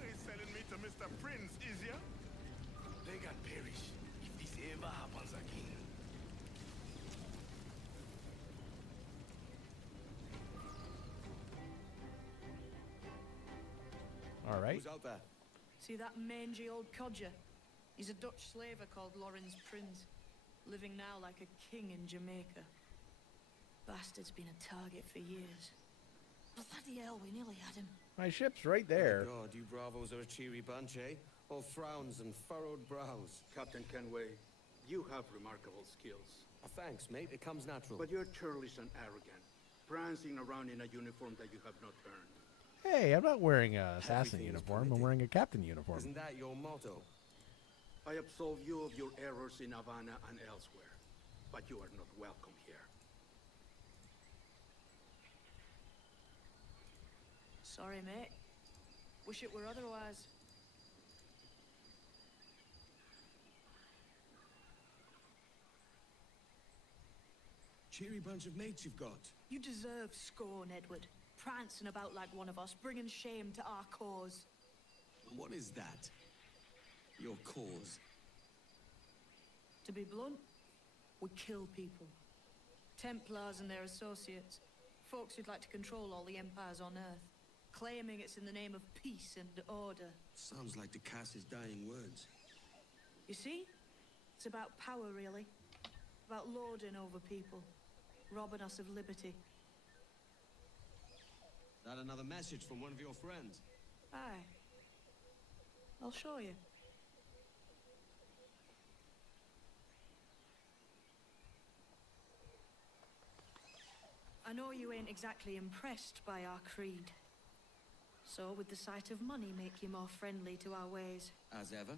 ain't selling me to Mr. Prince, is ya? They got perish if this ever happens again. All right. Who's out there? See that mangy old codger? He's a Dutch slaver called Lawrence Prince, living now like a king in Jamaica. Bastard's been a target for years. Bloody hell, we nearly had him. My ship's right there. My God, you bravos are a cheery bunch, eh? All frowns and furrowed brows. Captain Kenway, you have remarkable skills. Thanks, mate. It comes natural. But you're churlish and arrogant, prancing around in a uniform that you have not earned. Hey, I'm not wearing a assassin Everything is uniform. I'm permitted. wearing a captain uniform. Isn't that your motto? I absolve you of your errors in Havana and elsewhere, but you are not welcome here. Sorry, mate. Wish it were otherwise. Cheery bunch of mates you've got. You deserve scorn, Edward. Prancing about like one of us, bringing shame to our cause. What is that? Your cause? To be blunt, we kill people. Templars and their associates. Folks who'd like to control all the empires on Earth. Claiming it's in the name of peace and order. Sounds like to Cass's dying words. You see? It's about power, really. About lording over people. Robbing us of liberty. That another message from one of your friends? Aye. I'll show you. I know you ain't exactly impressed by our creed. So would the sight of money make you more friendly to our ways? As ever?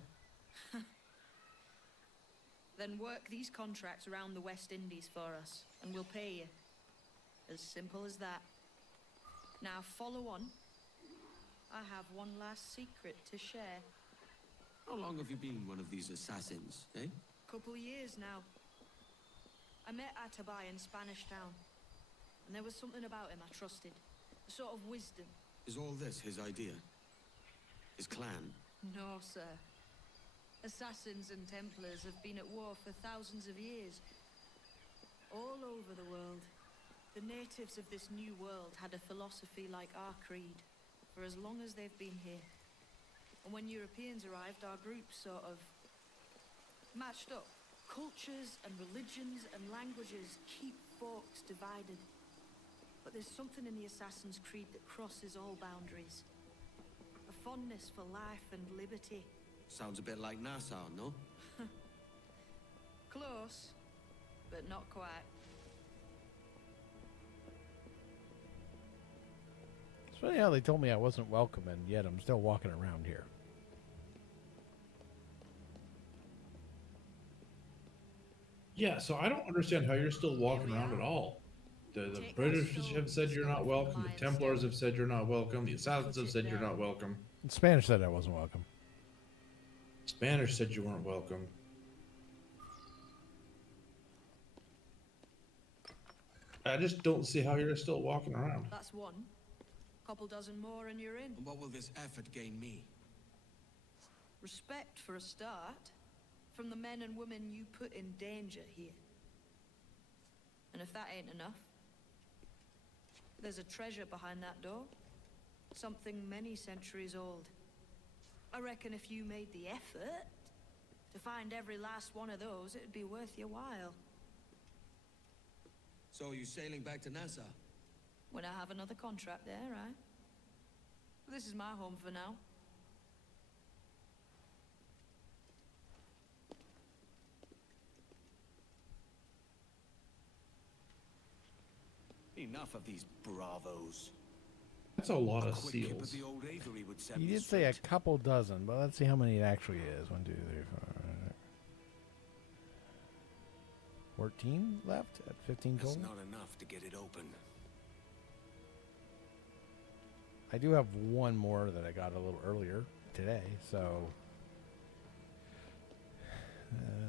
Then work these contracts around the West Indies for us, and we'll pay you. As simple as that. Now follow on. I have one last secret to share. How long have you been one of these assassins, eh? Couple years now. I met Atabai in Spanish Town, and there was something about him I trusted. A sort of wisdom. Is all this his idea? His clan? No, sir. Assassins and Templars have been at war for thousands of years. All over the world. The natives of this new world had a philosophy like our creed, for as long as they've been here. And when Europeans arrived, our groups sort of matched up. Cultures and religions and languages keep folks divided. But there's something in the Assassin's Creed that crosses all boundaries. A fondness for life and liberty. Sounds a bit like Nassau, no? Close, but not quite. It's funny how they told me I wasn't welcome, and yet I'm still walking around here. Yeah, so I don't understand how you're still walking around at all. The British have said you're not welcome. The Templars have said you're not welcome. The Assassins have said you're not welcome. In Spanish said I wasn't welcome. Spanish said you weren't welcome. I just don't see how you're still walking around. That's one. Couple dozen more and you're in. And what will this effort gain me? Respect for a start. From the men and women you put in danger here. And if that ain't enough, there's a treasure behind that door. Something many centuries old. I reckon if you made the effort to find every last one of those, it'd be worth your while. So are you sailing back to Nassau? When I have another contract there, right? This is my home for now. Enough of these bravos. That's a lot of Quick kip seals. of the old Avery would set You me did say a straight. couple dozen, but let's see how many it actually is. 1, 2, 3, 4. 14 left at 15 That's total. not enough to get it open. I do have one more that I got a little earlier today, so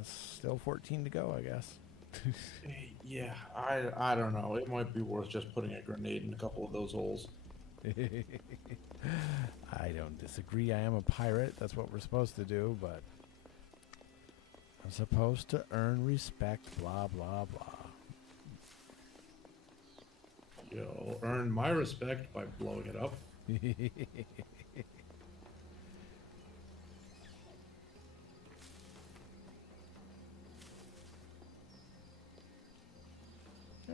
still 14 to go, I guess. Yeah, I don't know. It might be worth just putting a grenade in a couple of those holes. I don't disagree. I am a pirate. That's what we're supposed to do, but I'm supposed to earn respect, blah, blah, blah. You'll earn my respect by blowing it up. I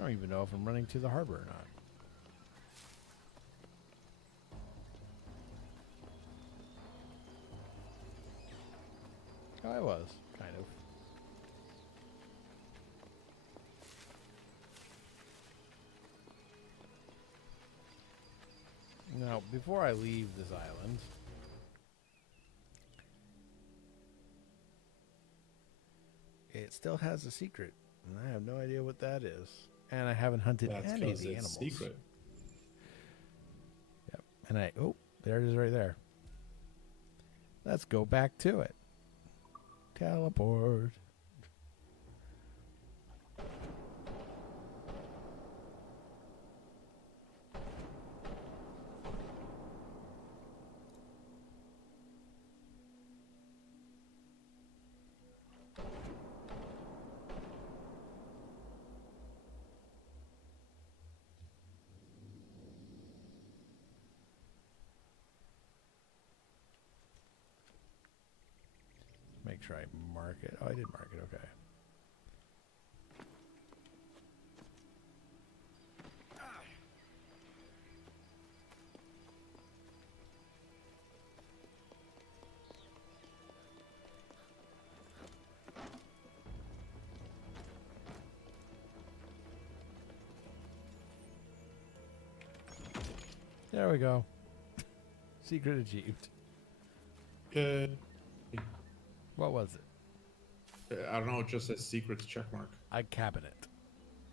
don't even know if I'm running to the harbor or not. I was, kind of. Now, before I leave this island, it still has a secret, and I have no idea what that is. And I haven't hunted That's any of because the it's animals. secret. Yep. And oh, there it is right there. Let's go back to it. Teleport. Make sure I mark it. Oh, I did mark it. Okay. There we go. Secret achieved. What was it? I don't know. It just says secrets checkmark. A cabinet.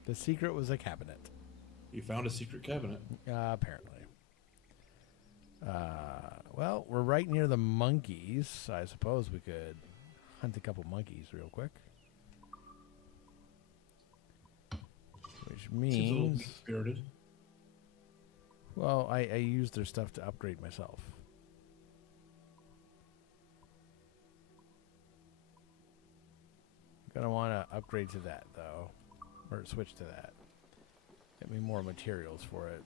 The secret was a cabinet. You found a secret cabinet. Apparently. Well, we're right near the monkeys. I suppose we could hunt a couple monkeys real quick. Which Seems a little means... mean-spirited. Well, I used their stuff to upgrade myself. Gonna want to upgrade to that, though. Or switch to that. Get me more materials for it.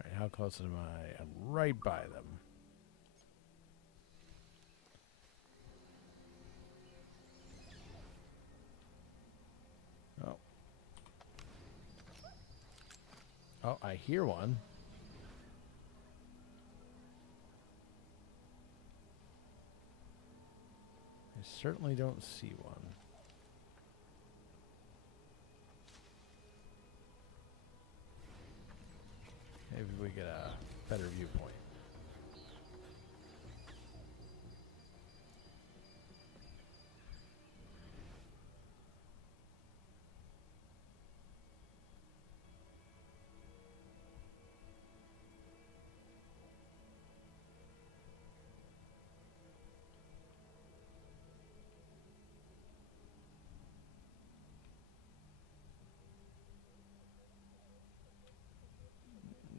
Alright, how close am I? I'm right by them. Oh. Oh, I hear one. I certainly don't see one. Maybe we get a better viewpoint.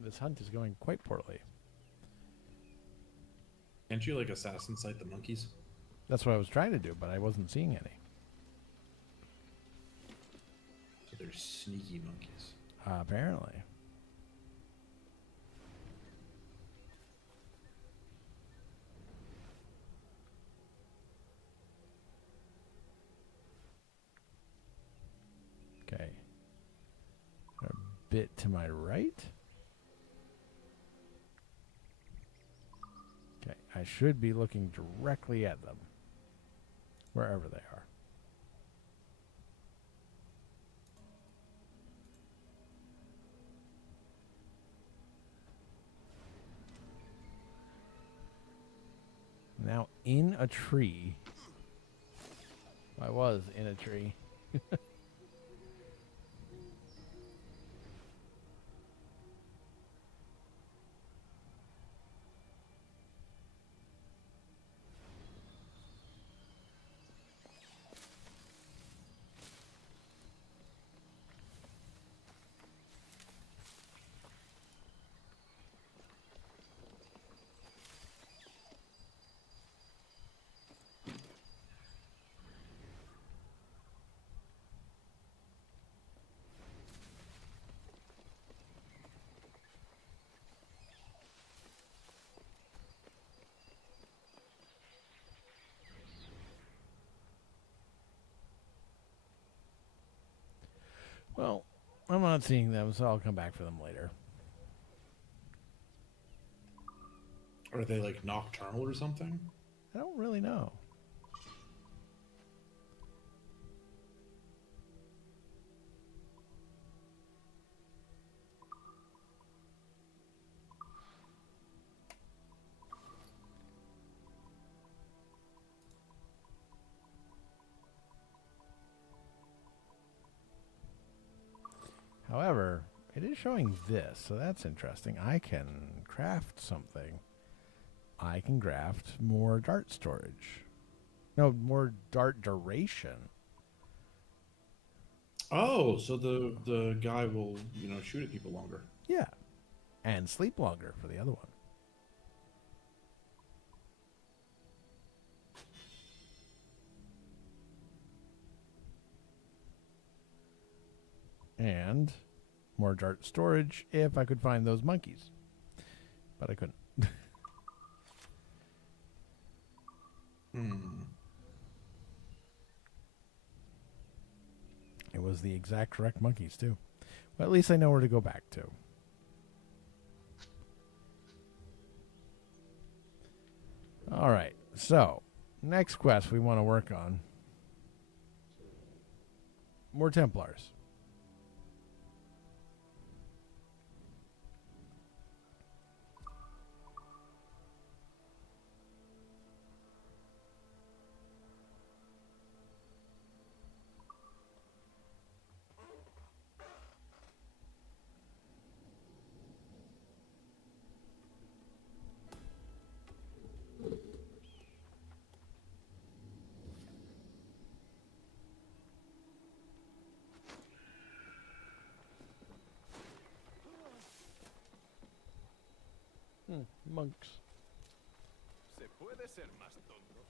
This hunt is going quite poorly. Can't you like assassin sight the monkeys? That's what I was trying to do, but I wasn't seeing any. They're they're sneaky monkeys. Apparently. Okay. A bit to my right. Okay, I should be looking directly at them, wherever they are. Now in a tree. I was in a tree. Well, I'm not seeing them, so I'll come back for them later. Are they like nocturnal or something? I don't really know. However, it is showing this, so that's interesting. I can craft something. I can craft more dart storage. No, more dart duration. Oh, so the guy will, shoot at people longer. Yeah. And sleep longer for the other one. And more dart storage if I could find those monkeys. But I couldn't. It was the exact correct monkeys, too. Well, at least I know where to go back to. All right. So, next quest we want to work on. More Templars. Monks. Se puede ser más tonto.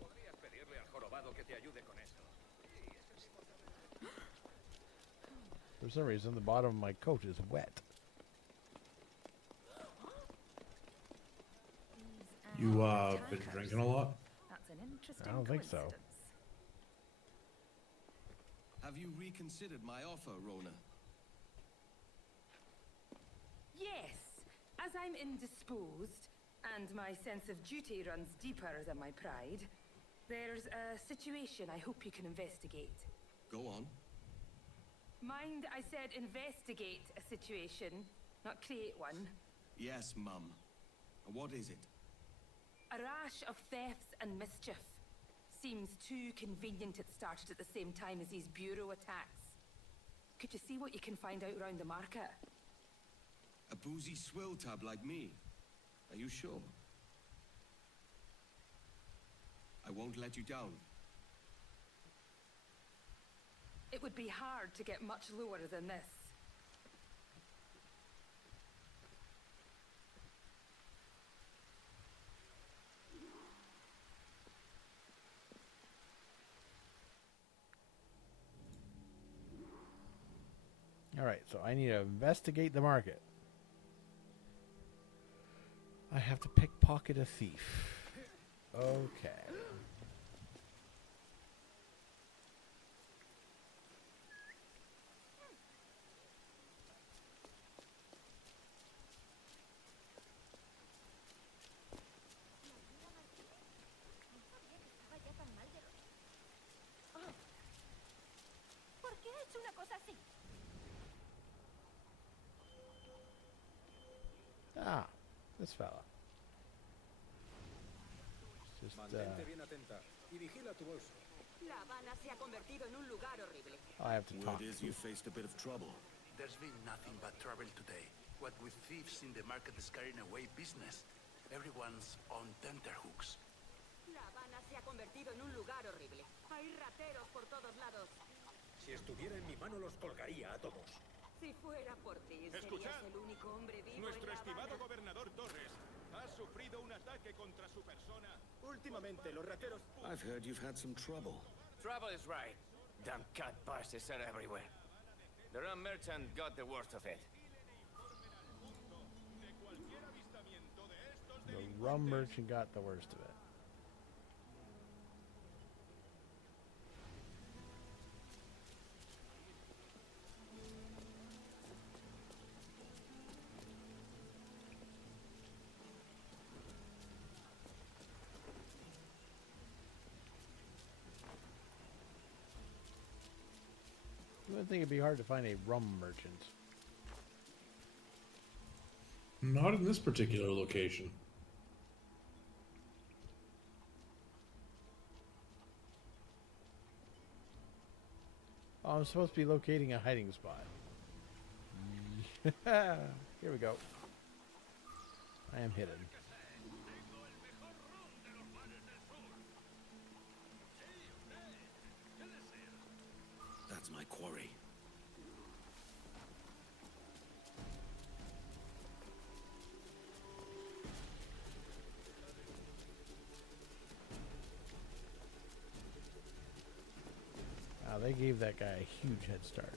Podrías pedirle al jorobado que te ayude con eso. For some reason, the bottom of my coat is wet. You been drinking a lot? That's an interesting I don't think so. coincidence. Have you reconsidered my offer, Rona? Yes, as I'm indisposed, and my sense of duty runs deeper than my pride, there's a situation I hope you can investigate. Go on. Mind I said investigate a situation, not create one. Yes, Mum. What is it? A rash of thefts and mischief. Seems too convenient it started at the same time as these bureau attacks. Could you see what you can find out round the market? A boozy swill tab like me. Are you sure? I won't let you down. It would be hard to get much lower than this. All right, so I need to investigate the market. I have to pickpocket a thief. Okay. ¿Por qué ha hecho una cosa así? Ah, this fella. Just, Mantente bien atenta y vigila tu bolso. La Habana se ha convertido en un lugar horrible. I have to talk. Word is you faced a bit of trouble. There's been nothing but trouble today. What with thieves in the market scaring away business, everyone's on tenterhooks. La Habana se ha convertido en un lugar horrible. Hay rateros por todos lados. Si estuviera en mi mano los colgaría a todos. Si fuera por ti, Escuchad. serías el único hombre vivo Nuestro en La estimado Habana. gobernador Torres ha sufrido un ataque contra su persona. Últimamente los rateros... I've heard you've had some trouble. Trouble is right. Damn cat bastards are everywhere. The rum merchant got the worst of it. The rum merchant got the worst of it. You would think it'd be hard to find a rum merchant. Not in this particular location. Oh, I'm supposed to be locating a hiding spot. Here we go. I am hidden. That's my quarry. They gave that guy a huge head start.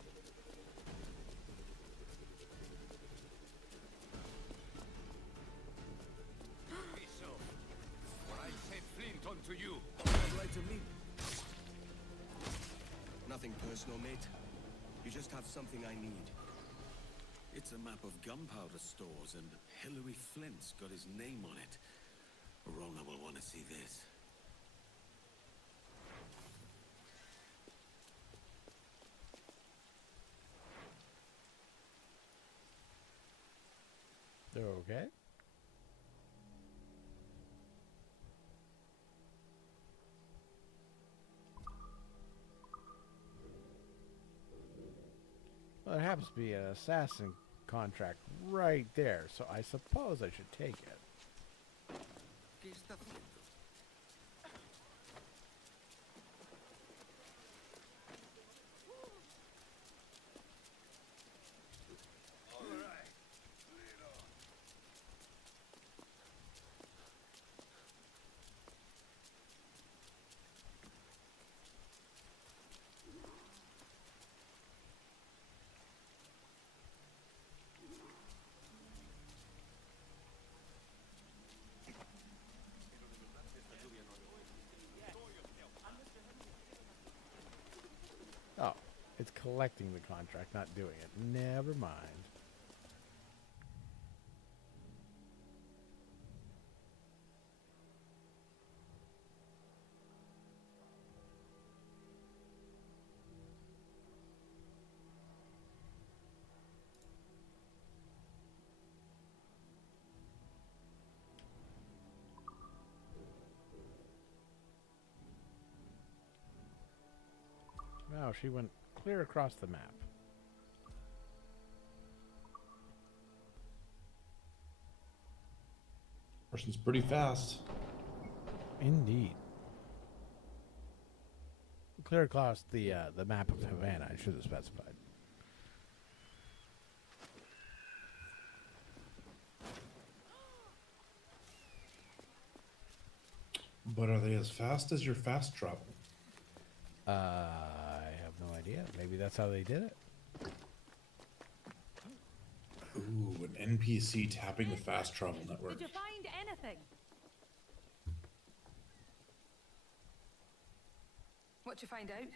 I'd like to meet. Nothing personal, mate. You just have something I need. It's a map of gunpowder stores, and Hilary Flint's got his name on it. Rona will want to see this. Okay. Well, there happens to be an assassin contract right there, so I suppose I should take it. ¿Qué está haciendo? Oh, it's collecting the contract, not doing it. Never mind. Wow, she went clear across the map. Person's pretty fast. Indeed. Clear across the map of Havana, I should have specified. But are they as fast as your fast travel? I have no idea. Maybe that's how they did it. Ooh, an NPC tapping the fast travel network. Did you find anything? What'd you find out?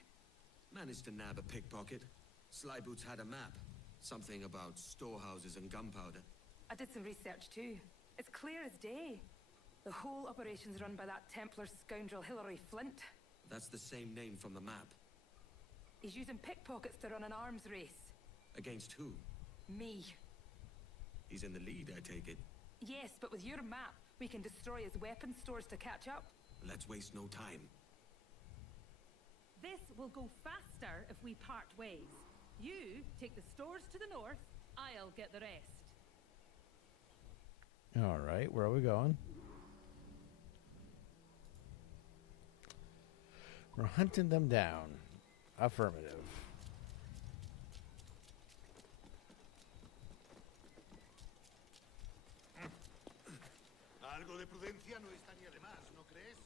Managed to nab a pickpocket. Slyboots had a map. Something about storehouses and gunpowder. I did some research too. It's clear as day. The whole operation's run by that Templar scoundrel Hilary Flint. That's the same name from the map. He's using pickpockets to run an arms race. Against who? Me. He's in the lead, I take it. Yes, but with your map, we can destroy his weapon stores to catch up. Let's waste no time. This will go faster if we part ways. You take the stores to the north, I'll get the rest. All right, where are we going? We're hunting them down. Affirmative. Algo de prudencia no estaría de más, ¿no crees?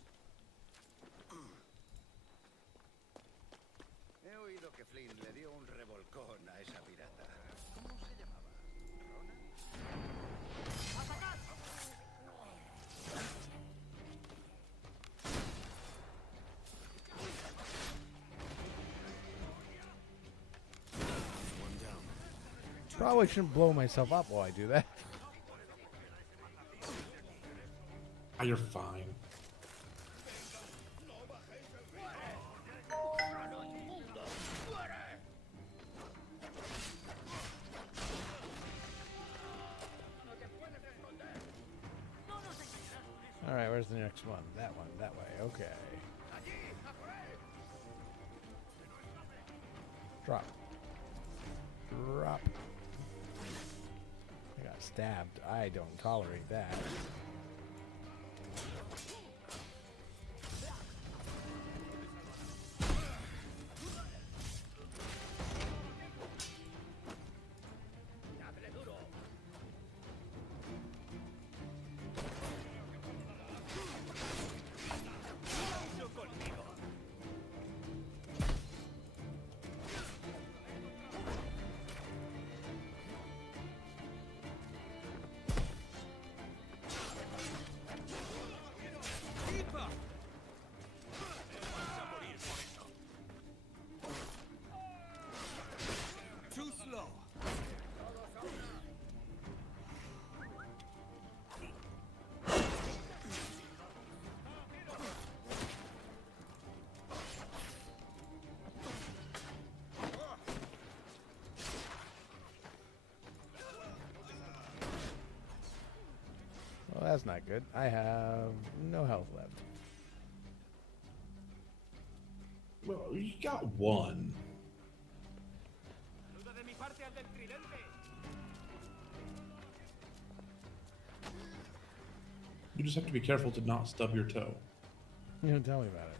He oído que Flynn le dio un revolcón a esa pirata. ¿Cómo se llamaba? ¿Rona? ¡Atacad! Probably shouldn't blow myself up while I do that. Ah, you're fine. All right, where's the next one? That one, that way. Okay. Drop. Drop. I got stabbed. I don't tolerate that. Too slow. Well, that's not good. I have no health left. Well, you got one. You just have to be careful to not stub your toe. You don't tell me about it.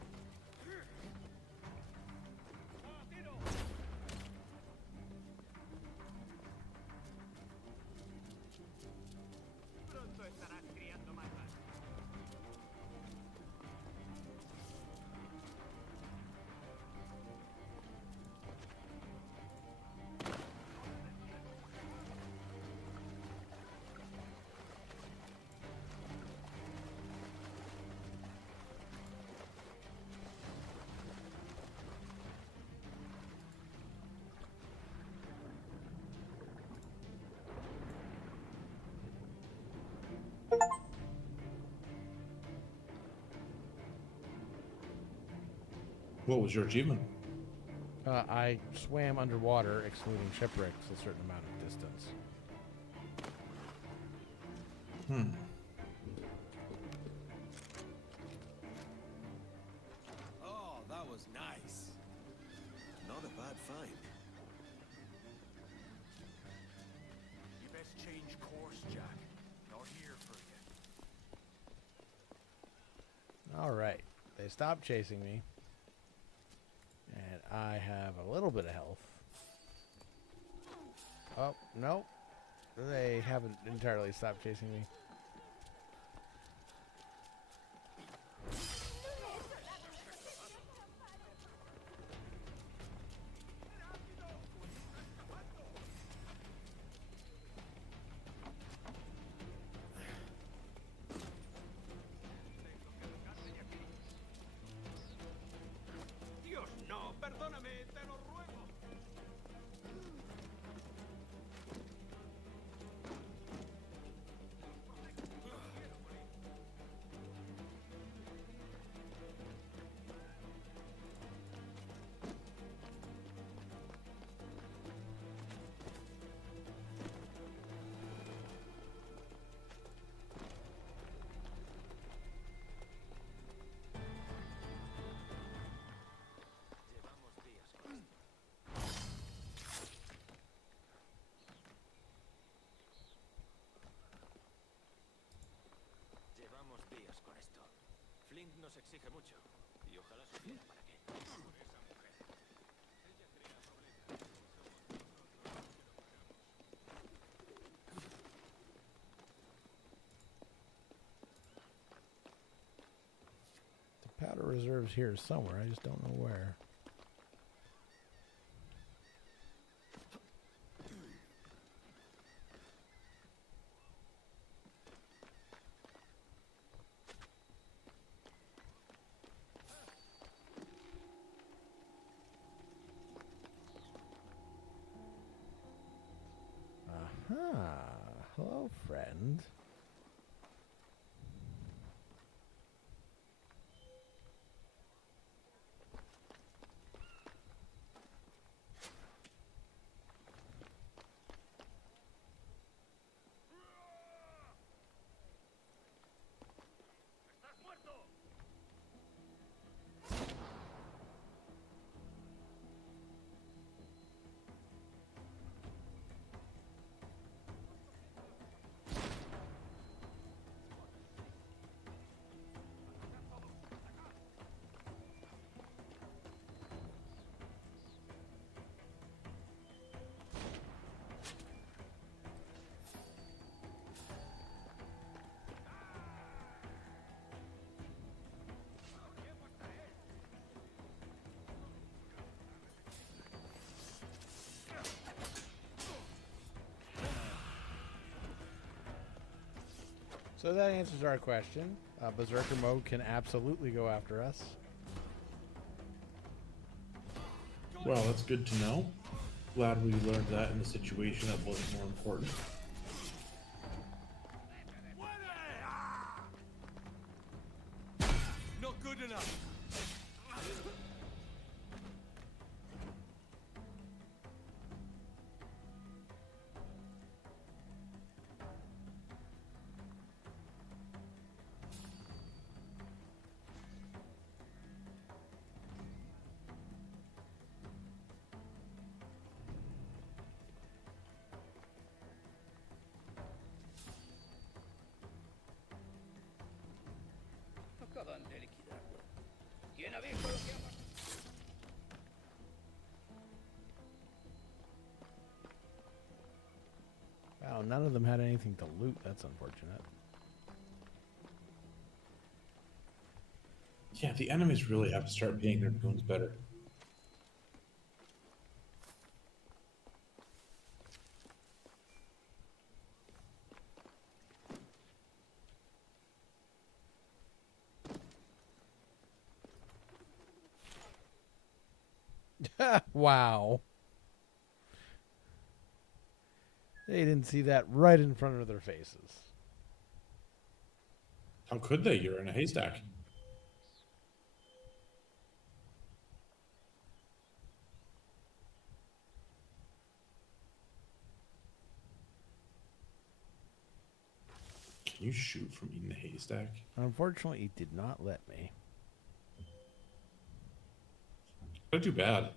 What was your achievement? I swam underwater, excluding shipwrecks, a certain amount of distance. Oh, that was nice. Not a bad find. You best change course, Jack. Not here for you. All right. They stopped chasing me. And I have a little bit of health. Oh, no. They haven't entirely stopped chasing me. perdóname, te lo ruego. Llevamos días con esto. Llevamos días con esto. Flint nos exige mucho. Y ojalá supiera para qué. The powder reserve's here somewhere. I just don't know where. Aha. Hello, friend. So that answers our question. Berserker mode can absolutely go after us. Well, that's good to know. Glad we learned that in a situation that wasn't more important. Not good enough. Acaban de liquidarlo. ¿Quién ha visto lo que ha pasado? Wow, none of them had anything to loot. That's unfortunate. Yeah, the enemies really have to start paying their goons better. Wow. They didn't see that right in front of their faces. How could they? You're in a haystack. Can you shoot from in the haystack? Unfortunately, it did not let me. Not too bad.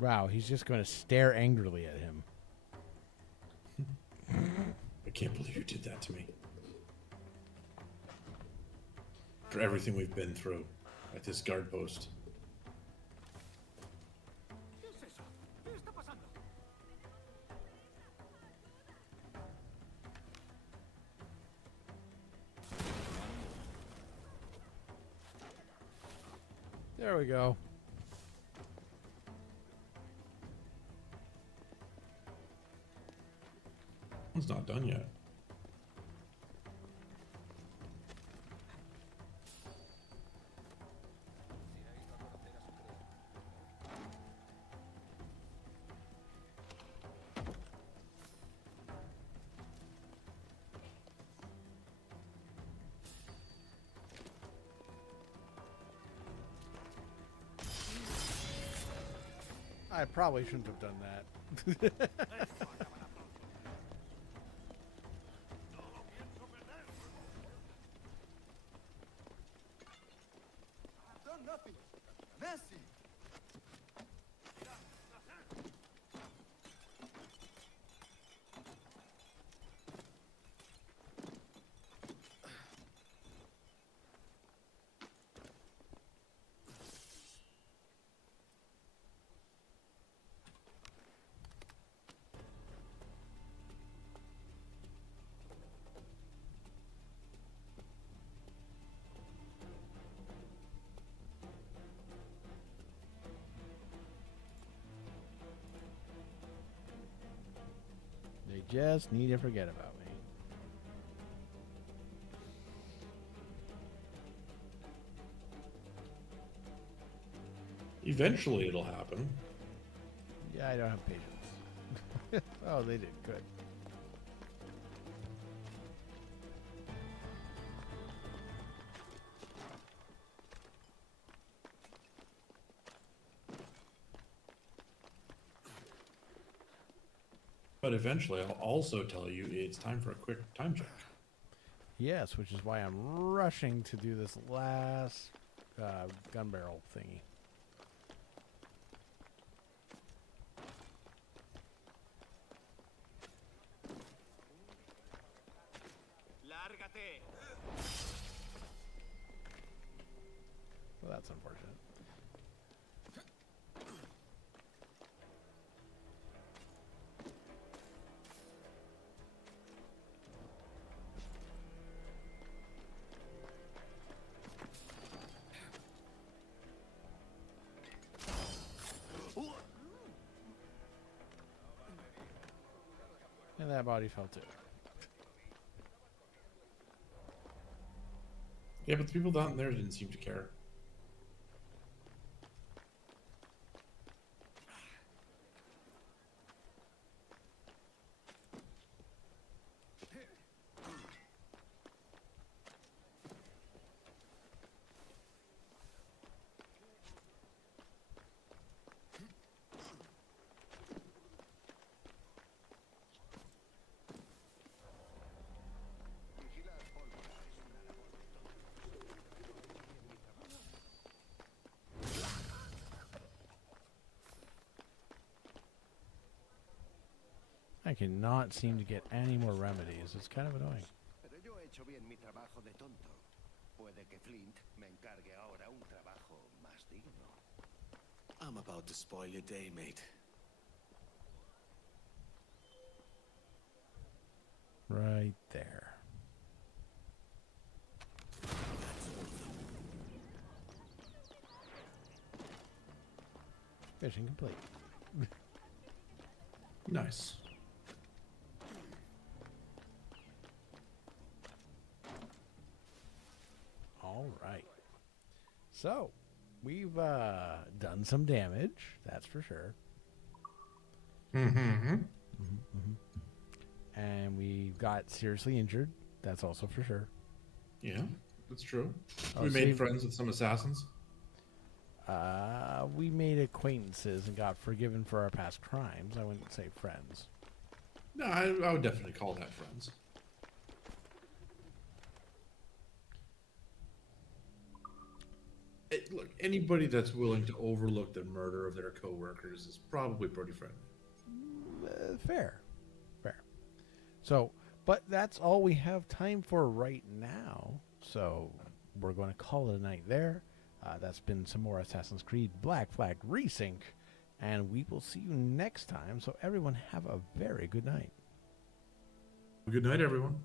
Wow, he's just going to stare angrily at him. I can't believe you did that to me. For everything we've been through at this guard post. ¿Qué es eso? ¿Qué está pasando? There we go. It's not done yet. I probably shouldn't have done that. Done nothing. Messy. They just need to forget about me. Eventually it'll happen. Yeah, I don't have patience. Oh, they did good. But eventually I'll also tell you it's time for a quick time check. Yes, which is why I'm rushing to do this last gun barrel thingy. Lárgate. Well, that's unfortunate. And that body fell too. Yeah, but the people down there didn't seem to care. I cannot seem to get any more remedies. It's kind of annoying. Pero yo he hecho bien mi trabajo de tonto. Puede que Flint me encargue ahora un trabajo más digno. I'm about to spoil your day, mate. Right there. Mission complete. Nice. All right. So, we've done some damage, that's for sure. Mm-hmm. And we got seriously injured, that's also for sure. Yeah, that's true. Oh, We made friends with some assassins. We made acquaintances and got forgiven for our past crimes. I wouldn't say friends. No, I would definitely call that friends. Look, anybody that's willing to overlook the murder of their coworkers is probably pretty friendly. Fair. So, but that's all we have time for right now. So, we're going to call it a night there. That's been some more Assassin's Creed Black Flag Resync. And we will see you next time. So, everyone have a very good night. Good night, everyone.